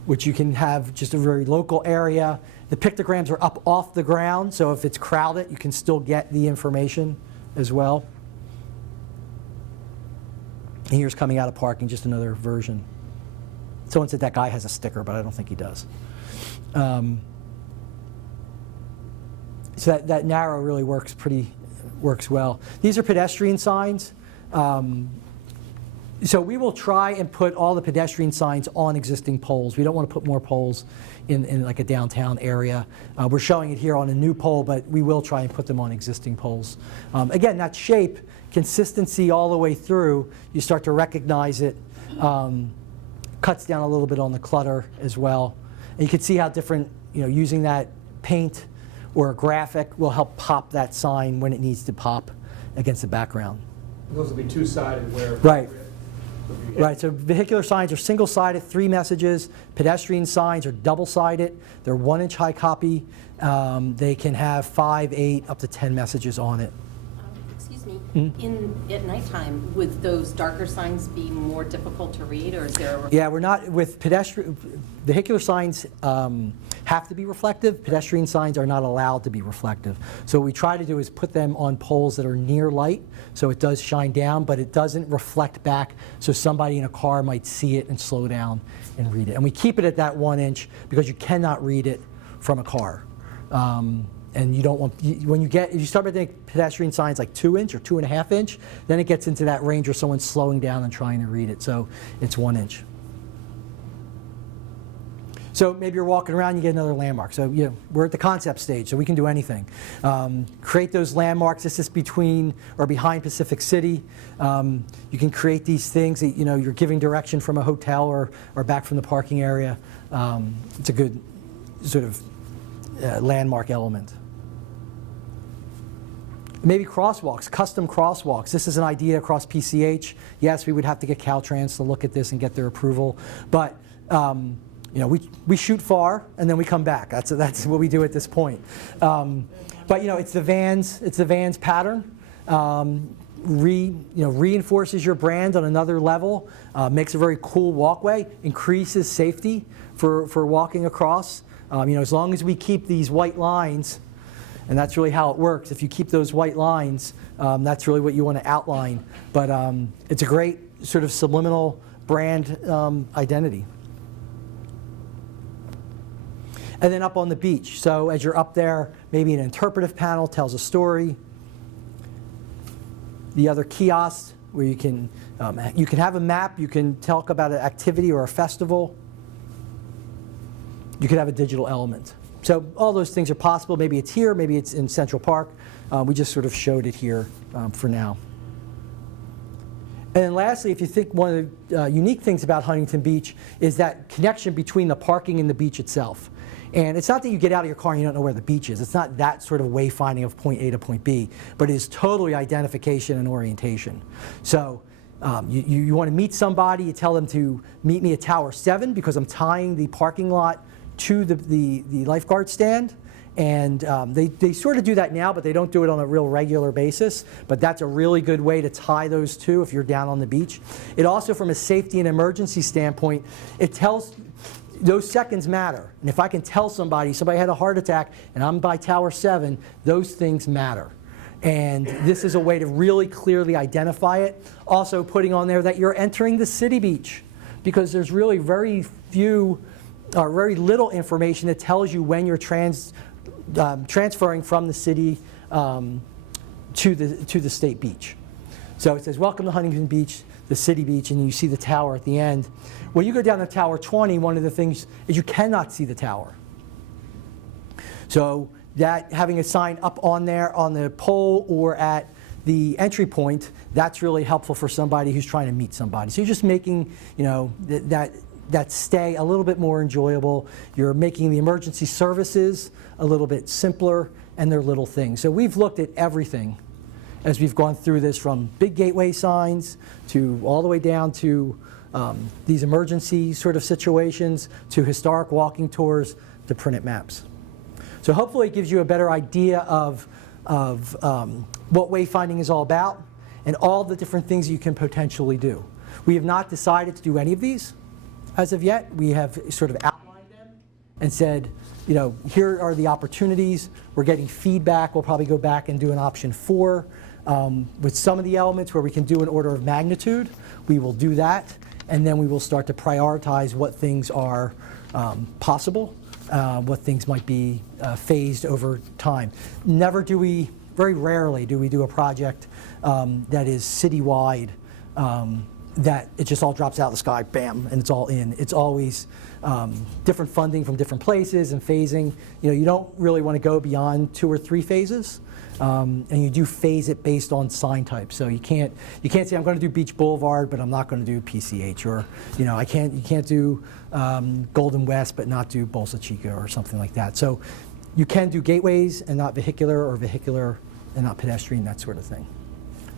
which you can have just a very local area. The pictograms are up off the ground, so if it's crowded, you can still get the information as well. And here's coming out of parking, just another version. Someone said that guy has a sticker, but I don't think he does. So that narrow really works well. These are pedestrian signs. So we will try and put all the pedestrian signs on existing poles. We don't want to put more poles in like a downtown area. We're showing it here on a new pole, but we will try and put them on existing poles. Again, that shape, consistency all the way through, you start to recognize it. Cuts down a little bit on the clutter as well. And you can see how different, using that paint or a graphic will help pop that sign when it needs to pop against the background. Those will be two-sided where... Right. Right, so vehicular signs are single-sided, 3 messages. Pedestrian signs are double-sided. They're 1-inch high copy. They can have 5, 8, up to 10 messages on it. Excuse me, at nighttime, would those darker signs be more difficult to read, or is there a... Yeah, we're not, with vehicular signs have to be reflective. Pedestrian signs are not allowed to be reflective. So what we try to do is put them on poles that are near light, so it does shine down, but it doesn't reflect back, so somebody in a car might see it and slow down and read it. And we keep it at that 1 inch because you cannot read it from a car. And you don't want, if you start making pedestrian signs like 2 inch or 2.5 inch, then it gets into that range where someone's slowing down and trying to read it. So it's 1 inch. So maybe you're walking around, you get another landmark. So we're at the concept stage, so we can do anything. Create those landmarks. This is between or behind Pacific City. You can create these things that you're giving direction from a hotel or back from the parking area. It's a good sort of landmark element. Maybe crosswalks, custom crosswalks. This is an idea across PCH. Yes, we would have to get Caltrans to look at this and get their approval, but we shoot far and then we come back. That's what we do at this point. But it's the Vans pattern. Reinforces your brand on another level. Makes a very cool walkway. Increases safety for walking across. As long as we keep these white lines, and that's really how it works. If you keep those white lines, that's really what you want to outline. But it's a great sort of subliminal brand identity. And then up on the beach. So as you're up there, maybe an interpretive panel tells a story. The other kiosks where you can have a map, you can talk about an activity or a festival. You could have a digital element. So all those things are possible. Maybe it's here, maybe it's in Central Park. We just sort of showed it here for now. And then lastly, if you think one of the unique things about Huntington Beach is that connection between the parking and the beach itself. And it's not that you get out of your car and you don't know where the beach is. It's not that sort of wayfinding of point A to point B, but it is totally identification and orientation. So you want to meet somebody, you tell them to meet me at Tower 7 because I'm tying the parking lot to the lifeguard stand. And they sort of do that now, but they don't do it on a real regular basis. But that's a really good way to tie those two if you're down on the beach. It also, from a safety and emergency standpoint, it tells those seconds matter. And if I can tell somebody had a heart attack and I'm by Tower 7, those things matter. And this is a way to really clearly identify it. Also putting on there that you're entering the city beach, because there's really very little information that tells you when you're transferring from the city to the state beach. So it says, welcome to Huntington Beach, the city beach, and you see the tower at the end. When you go down to Tower 20, one of the things is you cannot see the tower. So that having a sign up on there on the pole or at the entry point, that's really helpful for somebody who's trying to meet somebody. So you're just making, that stay a little bit more enjoyable. You're making the emergency services a little bit simpler, and they're little things. So we've looked at everything as we've gone through this, from big gateway signs to all the way down to these emergency sort of situations, to historic walking tours, to printed maps. So hopefully it gives you a better idea of what wayfinding is all about and all the different things you can potentially do. We have not decided to do any of these as of yet. We have sort of outlined them and said, here are the opportunities. We're getting feedback. We'll probably go back and do an option 4 with some of the elements where we can do an order of magnitude. We will do that, and then we will start to prioritize what things are possible, what things might be phased over time. Very rarely do we do a project that is citywide, that it just all drops out of the sky, bam, and it's all in. It's always different funding from different places and phasing. You don't really want to go beyond 2 or 3 phases, and you do phase it based on sign type. So you can't say I'm going to do Beach Boulevard, but I'm not going to do PCH, or you can't do Golden West, but not do Bolsa Chica or something like that. So you can do gateways and not vehicular, or vehicular and not pedestrian, that sort of thing.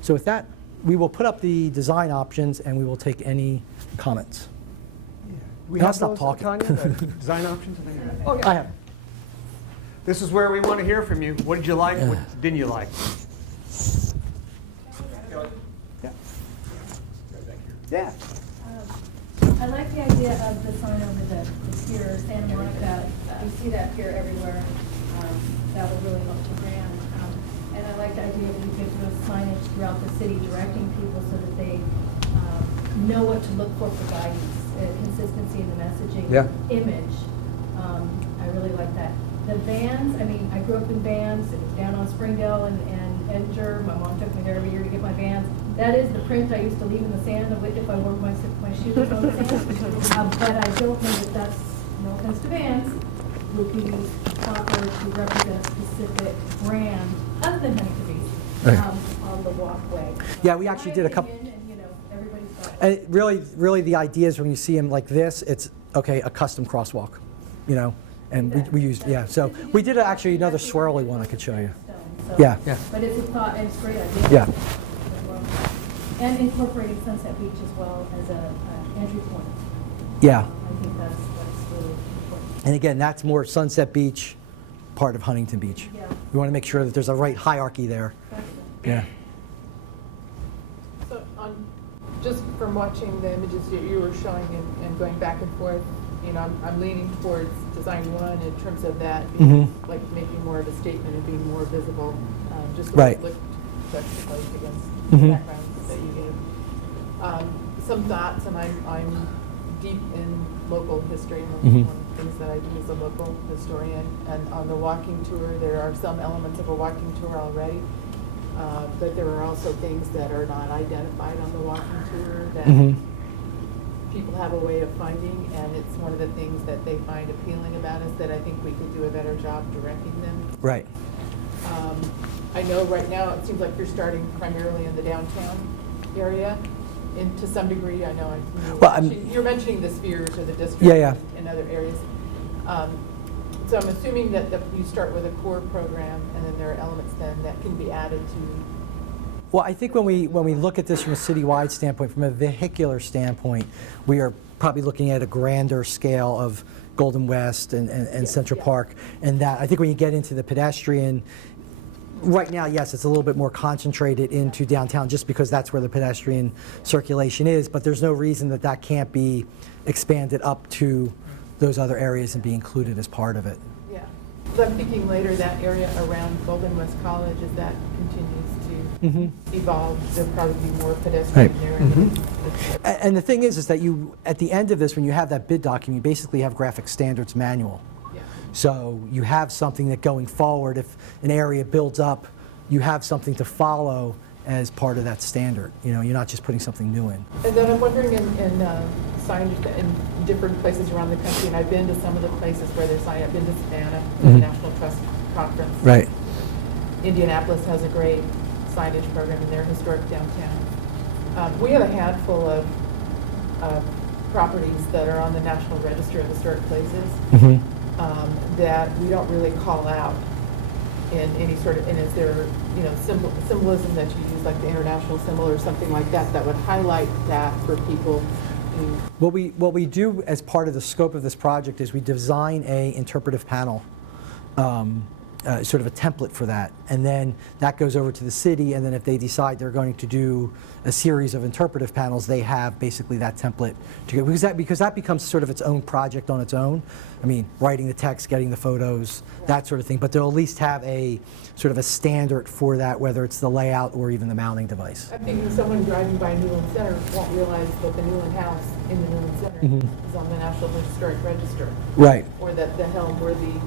So with that, we will put up the design options and we will take any comments. We I'll have stop those, talking. Tanya, the design options? Oh, yeah. I have. This is where we want to hear from you. What did you like? What didn't you like? Yeah. Yeah. I like the idea of the sign over the pier, Santa Monica. We see that pier everywhere. That will really help to brand. And I like the idea that we could do signage throughout the city directing people so that they know what to look for guidance, consistency in the messaging, image. I really like that. The vans, I grew up in vans, down on Springdale and Edger. My mom took me there every year to get my vans. That is the print I used to leave in the sand if I wore my shoes on the sand. But I don't know that that's, no offense to vans, would be proper to represent a specific brand other than Huntington Beach on the walkway. Yeah, we actually did a couple. And really the idea is when you see them like this, it's, okay, a custom crosswalk, and we used, so we did actually another swirly one I could show you. Yeah. But it's a thought, and it's a great idea. Yeah. And incorporating Sunset Beach as well as an entry point. Yeah. I think that's really important. And again, that's more Sunset Beach, part of Huntington Beach. Yeah. We want to make sure that there's a right hierarchy there. Yeah. So just from watching the images you were showing and going back and forth, I'm leaning towards design 1 in terms of that being like making more of a statement and being more visible, just the way it looked juxtaposed against the backgrounds that you gave. Some thoughts, and I'm deep in local history, and one of the things that I do as a local historian. And on the walking tour, there are some elements of a walking tour already, but there are also things that are not identified on the walking tour that people have a way of finding, and it's one of the things that they find appealing about us, that I think we could do a better job directing them. Right. I know right now, it seems like you're starting primarily in the downtown area, and to some degree, I know, you're mentioning the spheres or the district Yeah. in other areas. So I'm assuming that you start with a core program, and then there are elements then that can be added to. Well, I think when we look at this from a citywide standpoint, from a vehicular standpoint, we are probably looking at a grander scale of Golden West and Central Park, and that I think when you get into the pedestrian, right now, yes, it's a little bit more concentrated into downtown just because that's where the pedestrian circulation is, but there's no reason that that can't be expanded up to those other areas and be included as part of it. Yeah. So I'm thinking later that area around Golden West College, as that continues to evolve, there'll probably be more pedestrian there. And the thing is that you, at the end of this, when you have that bid document, you basically have graphic standards manual. Yeah. So you have something that going forward, if an area builds up, you have something to follow as part of that standard. You know, you're not just putting something new in. And then I'm wondering in signage in different places around the country, and I've been to some of the places where there's signage. I've been to Savannah, the National Trust Conference. Right. Indianapolis has a great signage program in their historic downtown. We have a handful of properties that are on the National Register of Historic Places that we don't really call out in any sort of, and is there, you know, symbolism that you use, like the international symbol or something like that, that would highlight that for people who... What we do as part of the scope of this project is we design a interpretive panel, sort of a template for that, and then that goes over to the city, and then if they decide they're going to do a series of interpretive panels, they have basically that template to go, because that becomes sort of its own project on its own. I mean, writing the text, getting the photos, that sort of thing, but they'll at least have a sort of a standard for that, whether it's the layout or even the mounting device. I'm thinking someone driving by Newland Center won't realize that the Newland House in the Newland Center is on the National Historic Register. Right. Or that the Helmworthy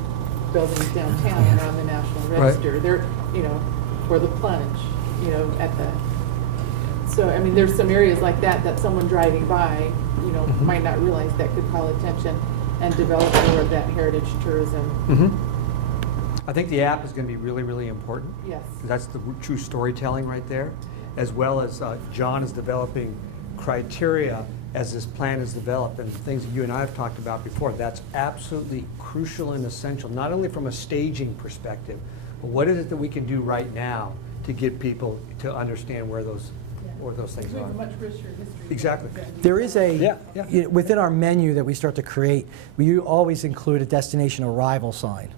buildings downtown are on the National Register. They're, you know, or the Plunge, you know, at the... So, I mean, there's some areas like that that someone driving by, you know, might not realize that could call attention and develop more of that heritage tourism. I think the app is going to be really, really important. Yes. 'Cause that's the true storytelling right there, as well as John is developing criteria as this plan is developed, and things that you and I have talked about before. That's absolutely crucial and essential, not only from a staging perspective, but what is it that we can do right now to get people to understand where those things We are. have a much richer history. Exactly. There is a, Yeah. you know, within our menu that we start to create, we always include a destination arrival sign.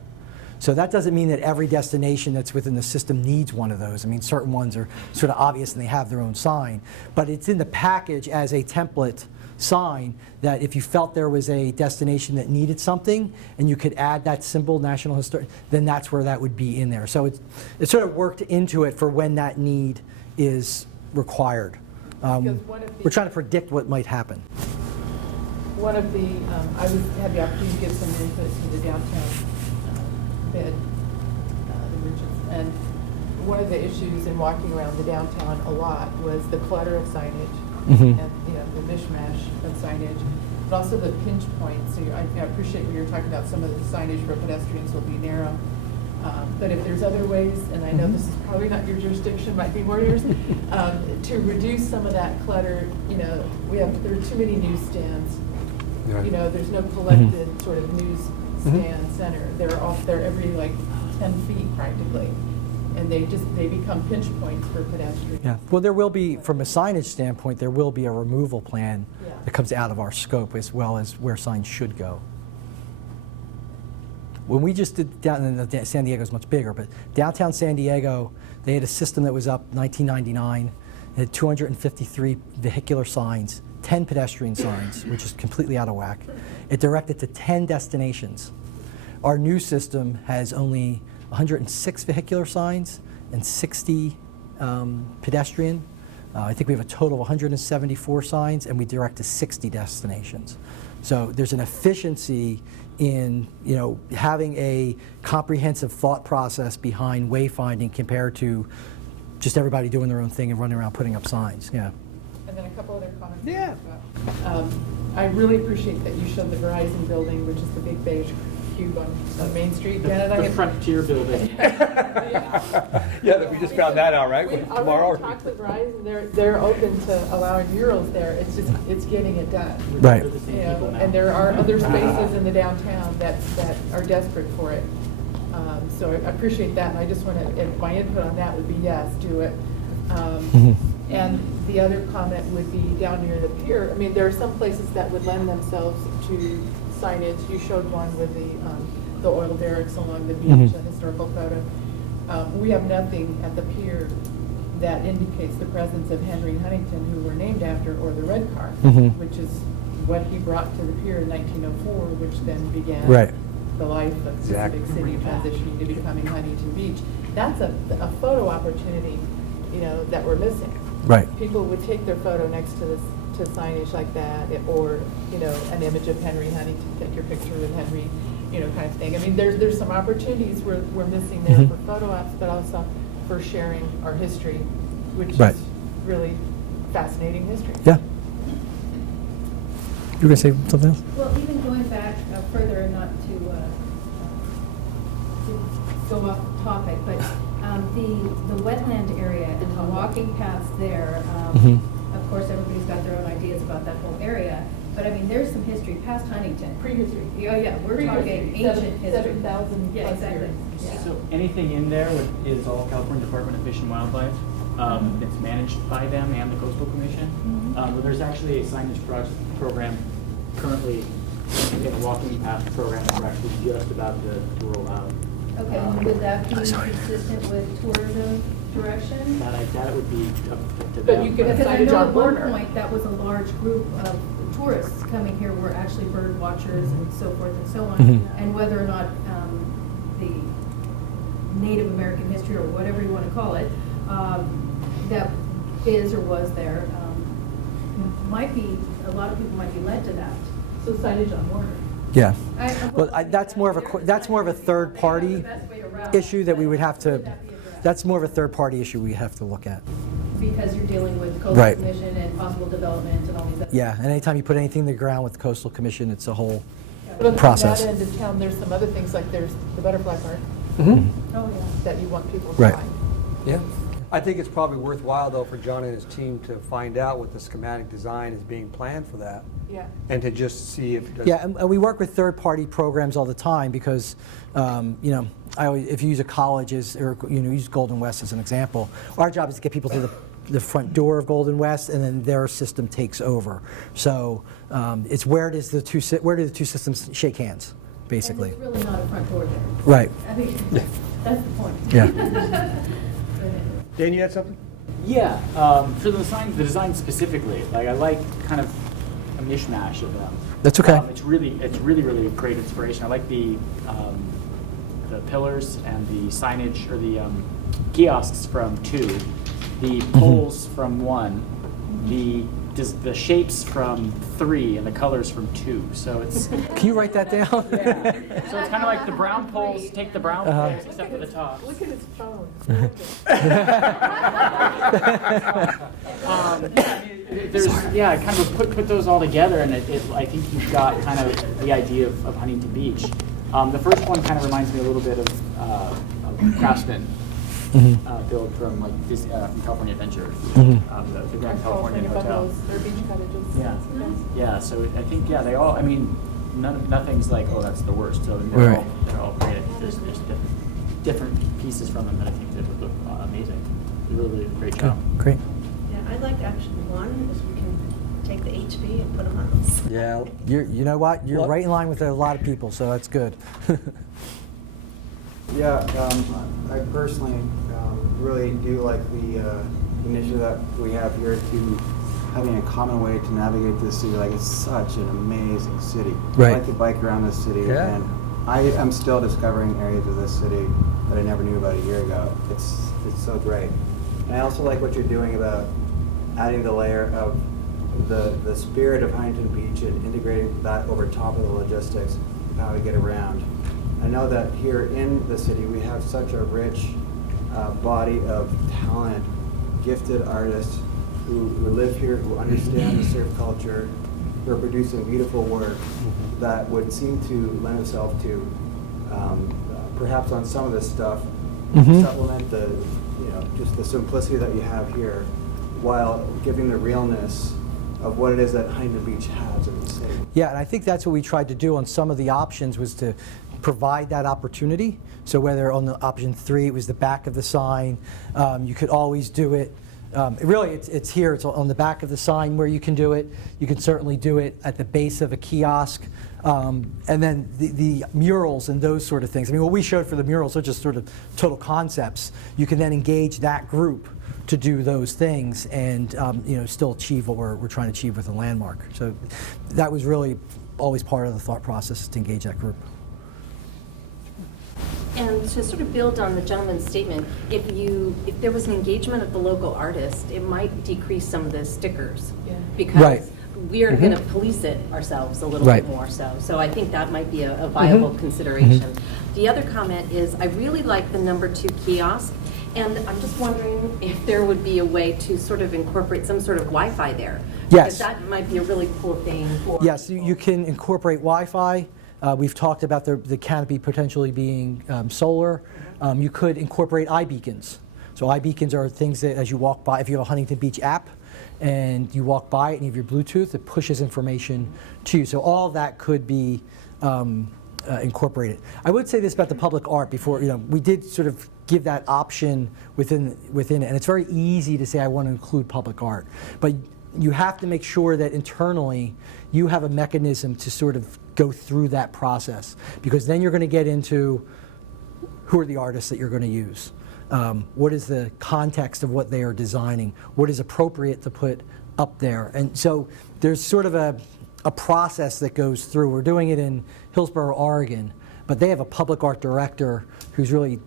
So that doesn't mean that every destination that's within the system needs one of those. I mean, certain ones are sort of obvious and they have their own sign. But it's in the package as a template sign that if you felt there was a destination that needed something and you could add that symbol, National Historic, then that's where that would be in there. So it's sort of worked into it for when that need is required. Because one of the- We're trying to predict what might happen. One of the, I had the opportunity to give some input to the downtown bid, the merchants, and one of the issues in walking around the downtown a lot was the clutter of signage and, you know, the mishmash of signage, but also the pinch points. So I appreciate when you're talking about some of the signage for pedestrians will be narrow. But if there's other ways, and I know this is probably not your jurisdiction, might be more yours, to reduce some of that clutter, you know, there are too many newsstands. Right. You know, there's no collected sort of newsstand center. They're every like 10 feet practically. And they become pinch points for pedestrians. Yeah, well, there will be, from a signage standpoint, there will be a removal plan that comes out of our scope as well as where signs should go. When we just did down in San Diego is much bigger, but downtown San Diego, they had a system that was up 1999. It had 253 vehicular signs, 10 pedestrian signs, which is completely out of whack. It directed to 10 destinations. Our new system has only 106 vehicular signs and 60 pedestrian. I think we have a total of 174 signs, and we direct to 60 destinations. So there's an efficiency in, you know, having a comprehensive thought process behind wayfinding compared to just everybody doing their own thing and running around putting up signs. Yeah. And then a couple other comments. Yeah. I really appreciate that you showed the Verizon building, which is the big beige cube on Main Street. Janet, I The have- Frontier building. Yeah, we just found that out, right? We Tomorrow. already talked to Verizon, they're open to allowing murals there, it's just, it's getting it done. Right. They're the same You know, people now. and there are other spaces in the downtown that are desperate for it. So I appreciate that, and I just want to, my input on that would be yes, do it. And the other comment would be down near the pier, I mean, there are some places that would lend themselves to signage. You showed one with the oil derricks along the beach, a historical photo. We have nothing at the pier that indicates the presence of Henry Huntington, who we're named after, or the red car, which is what he brought to the pier in 1904, which then began Right. the life of this Exactly. big city transitioning to becoming Huntington Beach. That's a photo opportunity, you know, that we're missing. Right. People would take their photo next to signage like that, or, you know, an image of Henry Huntington, take your picture with Henry, you know, kind of thing. I mean, there's some opportunities we're missing there for photo ops, but also for sharing our history, which Right. is really fascinating history. Yeah. You were going to say something else? Well, even going back further, not to go off topic, but the wetland area and the walking paths there, of course, everybody's got their own ideas about that whole area, but I mean, there's some history past Huntington. Prehistory. Yeah, yeah, we're talking ancient history. 7,000 Yeah, plus exactly. years. Yeah. So anything in there is all California Department of Fish and Wildlife. It's managed by them and the Coastal Commission. But there's actually a signage program currently, in a walking path program that we're actually just about to roll out. Okay, and would that be consistent with tourism direction? That would be up to But them. you could have Because I signage know on at one Warner. point, that was a large group of tourists coming here were actually bird watchers and so forth and so on. And whether or not the Native American history, or whatever you want to call it, that is or was there, might be, a lot of people might be led to that. So signage on Warner. Yeah. Well, That's more of a third party issue that we would have to, that's more of a third party issue we have to look at. Because you're dealing with coastal Right. commission and possible development and all these other. Yeah, and anytime you put anything in the ground with the coastal commission, it's a whole But on process. that end of town, there's some other things, like there's the butterfly park Oh, yeah. that you want people to Right. find. Yeah. I think it's probably worthwhile, though, for John and his team to find out what the schematic design is being planned for that, Yeah. and to just see if. Yeah, and we work with third-party programs all the time because, you know, if you use a college or use Golden West as an example, our job is to get people to the front door of Golden West, and then their system takes over. So it's where do the two systems shake hands, basically. And it's really not a front door there. Right. I think that's the point. Yeah. Dan, you had something? Yeah, for the design specifically, like I like kind of a mishmash of them. That's okay. It's really great inspiration. I like the pillars and the signage, or the kiosks from 2, the poles from 1, the shapes from 3, and the colors from 2. So it's Can you write that down? yeah. So it's kind of like the brown poles. Take the brown poles except for the top. Look at his phone. Kind of put those all together, and I think you've got kind of the idea of Huntington Beach. The first one kind of reminds me a little bit of Craftsman build from like this from California Adventure, the Grand California Hotel. Or beach cottages. Yeah, yeah. So I think they all. I mean, nothing's like, oh, that's the worst. So Right. they're all great. I think there's different pieces from them that I think that would look amazing. Really great job. Great. Yeah, I'd like option 1, is we can take the HB and put them on us. Yeah, you know what? You're Well- right in line with a lot of people, so that's good. Yeah, I personally really do like the initiative that we have here to having a common way to navigate this city. Like, it's such an amazing city. Right. I like to bike around this city, Yeah. and I am still discovering areas of this city that I never knew about a year ago. It's so great. And I also like what you're doing about adding the layer of the spirit of Huntington Beach and integrating that over top of the logistics of how we get around. I know that here in the city we have such a rich body of talent, gifted artists who live here, who understand the surf culture, who are producing beautiful work that would seem to lend itself to, perhaps on some of this stuff, supplement the, just the simplicity that you have here, while giving the realness of what it is that Huntington Beach has in the city. Yeah, and I think that's what we tried to do on some of the options, was to provide that opportunity. So whether on the option 3 it was the back of the sign, you could always do it. Really, it's here. It's on the back of the sign where you can do it. You can certainly do it at the base of a kiosk. And then the murals and those sort of things. I mean, what we showed for the murals are just sort of total concepts. You can then engage that group to do those things and still achieve what we're trying to achieve with a landmark. So that was really always part of the thought process, to engage that group. And to sort of build on the gentleman's statement, if there was an engagement of the local artist, it might decrease some of the stickers. Yeah. Because Right. we are going to police it ourselves a little Right. bit more so. So I think that might be a viable consideration. The other comment is, I really like the number 2 kiosk, and I'm just wondering if there would be a way to sort of incorporate some sort of Wi-Fi there. Yes. Because that might be a really cool thing for. Yes, you can incorporate Wi-Fi. We've talked about the canopy potentially being solar. You could incorporate iBeacons. So iBeacons are things that as you walk by, if you have a Huntington Beach app and you walk by it and you have your Bluetooth, it pushes information to you. So all of that could be incorporated. I would say this about the public art before, we did sort of give that option within it. And it's very easy to say, I want to include public art. But you have to make sure that internally you have a mechanism to sort of go through that process, because then you're going to get into who are the artists that you're going to use, what is the context of what they are designing, what is appropriate to put up there. And so there's sort of a process that goes through. We're doing it in Hillsboro, Oregon, but they have a public art director who's really,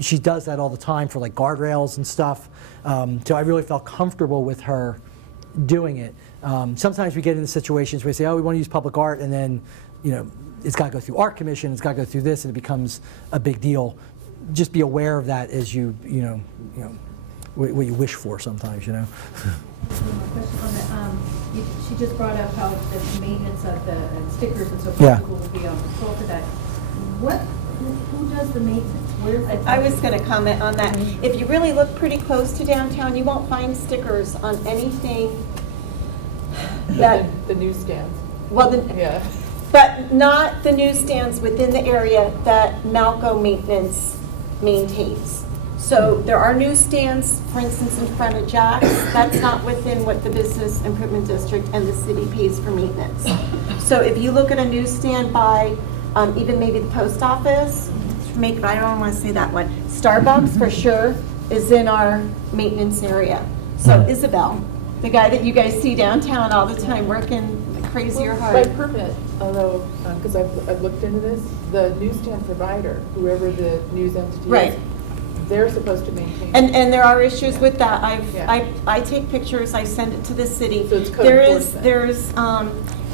she does that all the time for like guardrails and stuff. So I really felt comfortable with her doing it. Sometimes we get into situations where we say, oh, we want to use public art, and then, it's got to go through Art Commission, it's got to go through this, and it becomes a big deal. Just be aware of that as what you wish for sometimes, One more question on that. She just brought up how the maintenance of the stickers and so forth, Yeah. people will be on control for that. Who does the maintenance? Where's the? I was going to comment on that. If you really look pretty close to downtown, you won't find stickers on anything that, The newsstands. yeah. But not the newsstands within the area that Malco Maintenance maintains. So there are newsstands, for instance, in front of Jack's. That's not within what the Business Improvement District and the city pays for maintenance. So if you look at a newsstand by even maybe the post office, I don't want to say that one. Starbucks for sure is in our maintenance area. So Isabel, the guy that you guys see downtown all the time working crazy or hard. By permit, although, because I've looked into this, the newsstand provider, whoever the news entity Right. is, they're supposed to maintain. And there are issues with that. Yeah. I take pictures, I send it to the city. So it's code enforcement.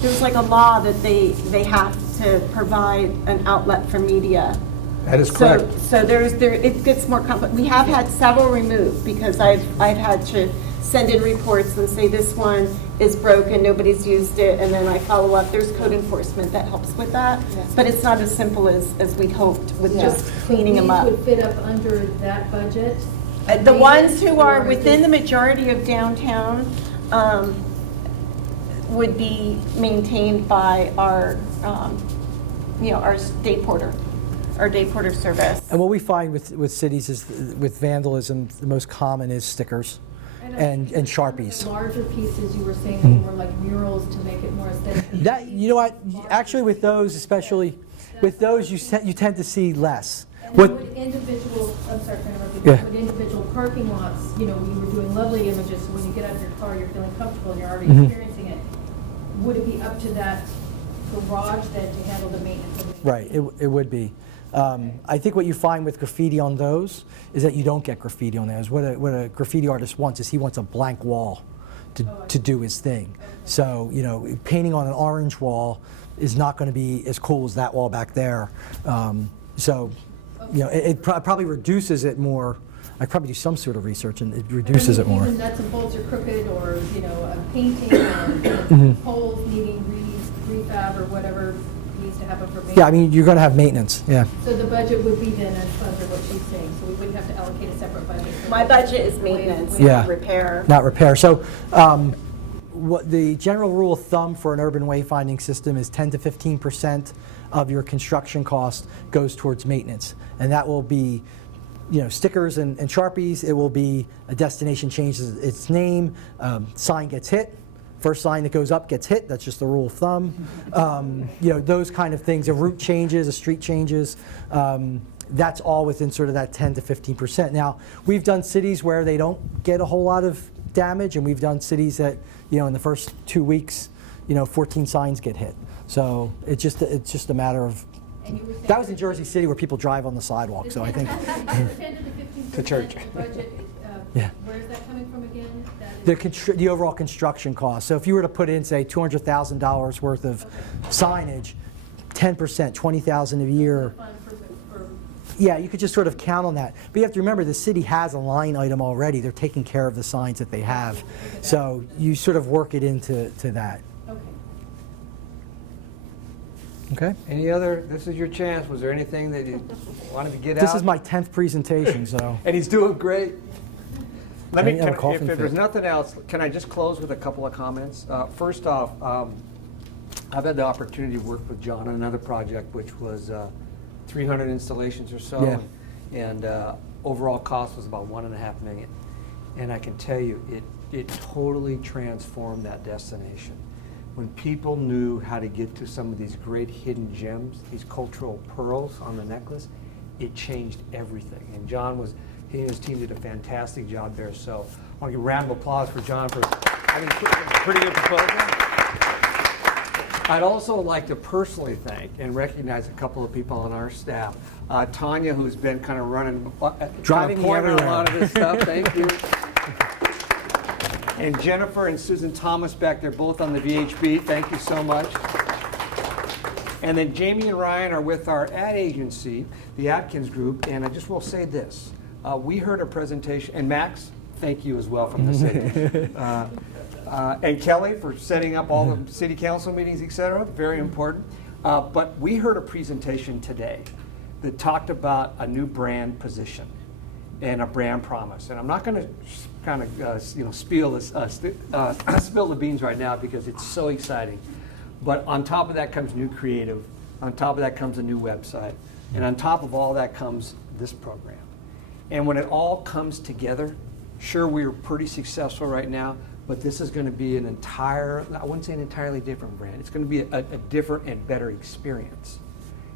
There's like a law that they have to provide an outlet for media. That is correct. So it gets more complex. We have had several removed because I've had to send in reports and say this one is broken, nobody's used it, and then I follow up. There's code enforcement that helps with that, Yeah. but it's not as simple as we'd hoped with Yeah. just cleaning them up. These would fit up under that budget? The ones who are Or within the just- majority of downtown would be maintained by our day porter, our day porter service. And what we find with cities is with vandalism, the most common is stickers and Sharpies. The larger pieces, you were saying, they were like murals to make it more aesthetic. That, you know what, actually with those, especially with those, you tend to see less. And What, would individual, I'm sorry for interrupting, Yeah. would individual parking lots, we were doing lovely images, so when you get out of your car, you're feeling comfortable, and you're already Mhm. experiencing it. Would it be up to that garage then to handle the maintenance of the? right, it would be. I think what you find with graffiti on those is that you don't get graffiti on those. What a graffiti artist wants is he wants a blank wall to do his thing. So, painting on an orange wall is not going to be as cool as that wall back there. So, it probably reduces it more. I'd probably do some sort of research, and it reduces it more. Even nuts and bolts are crooked, or, a painting, or poles needing refab, or whatever needs to happen for maintenance. Yeah, I mean, you're going to have maintenance, yeah. So the budget would be then as under what she's saying, so we wouldn't have to allocate a separate budget. for My that. budget is maintenance, Yeah. not repair. Not repair. So what the general rule of thumb for an urban wayfinding system is 10 to 15% of your construction cost goes towards maintenance. And that will be stickers and Sharpies. It will be a destination changes its name, sign gets hit, first sign that goes up gets hit. That's just the rule of thumb. Those kind of things. A route changes, a street changes. That's all within sort of that 10 to 15%. Now, we've done cities where they don't get a whole lot of damage, and we've done cities that, in the first 2 weeks, 14 signs get hit. So it's just a matter of. And you were saying That was in Jersey City where people drive on the sidewalk. So I think. The 10 to the 15% To church. budget, Yeah. where's that coming from again? That is- The overall construction cost. So if you were to put in, say, $200,000 worth of signage, 10%, $20,000 a year. fund for- Yeah, you could just sort of count on that. But you have to remember, the city has a line item already. They're taking care of the signs that they have. So you sort of work it into that. Okay. Okay? This is your chance. Was there anything that you wanted to get out? This is my 10th presentation, so. And he's doing great. Let me, I have a coughing if there's fit. nothing else, can I just close with a couple of comments? First off, I've had the opportunity to work with John on another project, which was 300 installations or so. Yeah. And overall cost was about $1.5 million. And I can tell you, it totally transformed that destination. When people knew how to get to some of these great hidden gems, these cultural pearls on the necklace, it changed everything. And he and his team did a fantastic job there. So I want to give a round of applause for John for having a pretty good proposal. I'd also like to personally thank and recognize a couple of people on our staff. Tanya, who's been kind of running, Driving me pointing on a everywhere. lot of this stuff. Thank you. And Jennifer and Susan Thomas back there, both on the VHB. Thank you so much. And then Jamie and Ryan are with our ad agency, the Atkins Group. And I just will say this. We heard a presentation, and Max, thank you as well from the city. And Kelly for setting up all the city council meetings, et cetera, very important. But we heard a presentation today that talked about a new brand position and a brand promise. And I'm not going to kind of spill the beans right now because it's so exciting. But on top of that comes new creative. On top of that comes a new website. And on top of all that comes this program. And when it all comes together, sure, we're pretty successful right now, but this is going to be I wouldn't say an entirely different brand. It's going to be a different and better experience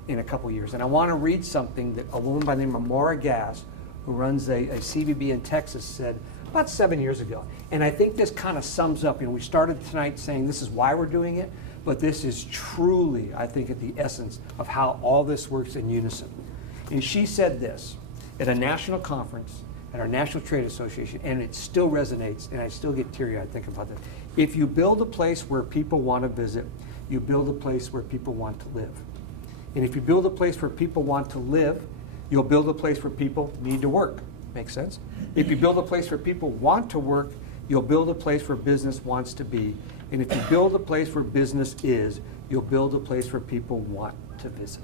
in a couple years. And I want to read something that a woman by the name of Maura Gass, who runs a CVB in Texas, said about 7 years ago. And I think this kind of sums up, we started tonight saying this is why we're doing it, but this is truly, I think, at the essence of how all this works in unison. And she said this at a national conference at our National Trade Association, and it still resonates, and I still get teary-eyed thinking about this. If you build a place where people want to visit, you build a place where people want to live. And if you build a place where people want to live, you'll build a place where people need to work. Makes sense? If you build a place where people want to work, you'll build a place where business wants to be. And if you build a place where business is, you'll build a place where people want to visit.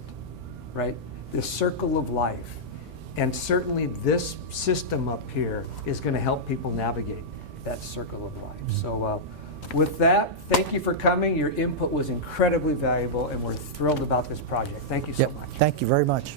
Right? This circle of life. And certainly this system up here is going to help people navigate that circle of life. So with that, thank you for coming. Your input was incredibly valuable, and we're thrilled about this project. Thank you so much. Thank you very much.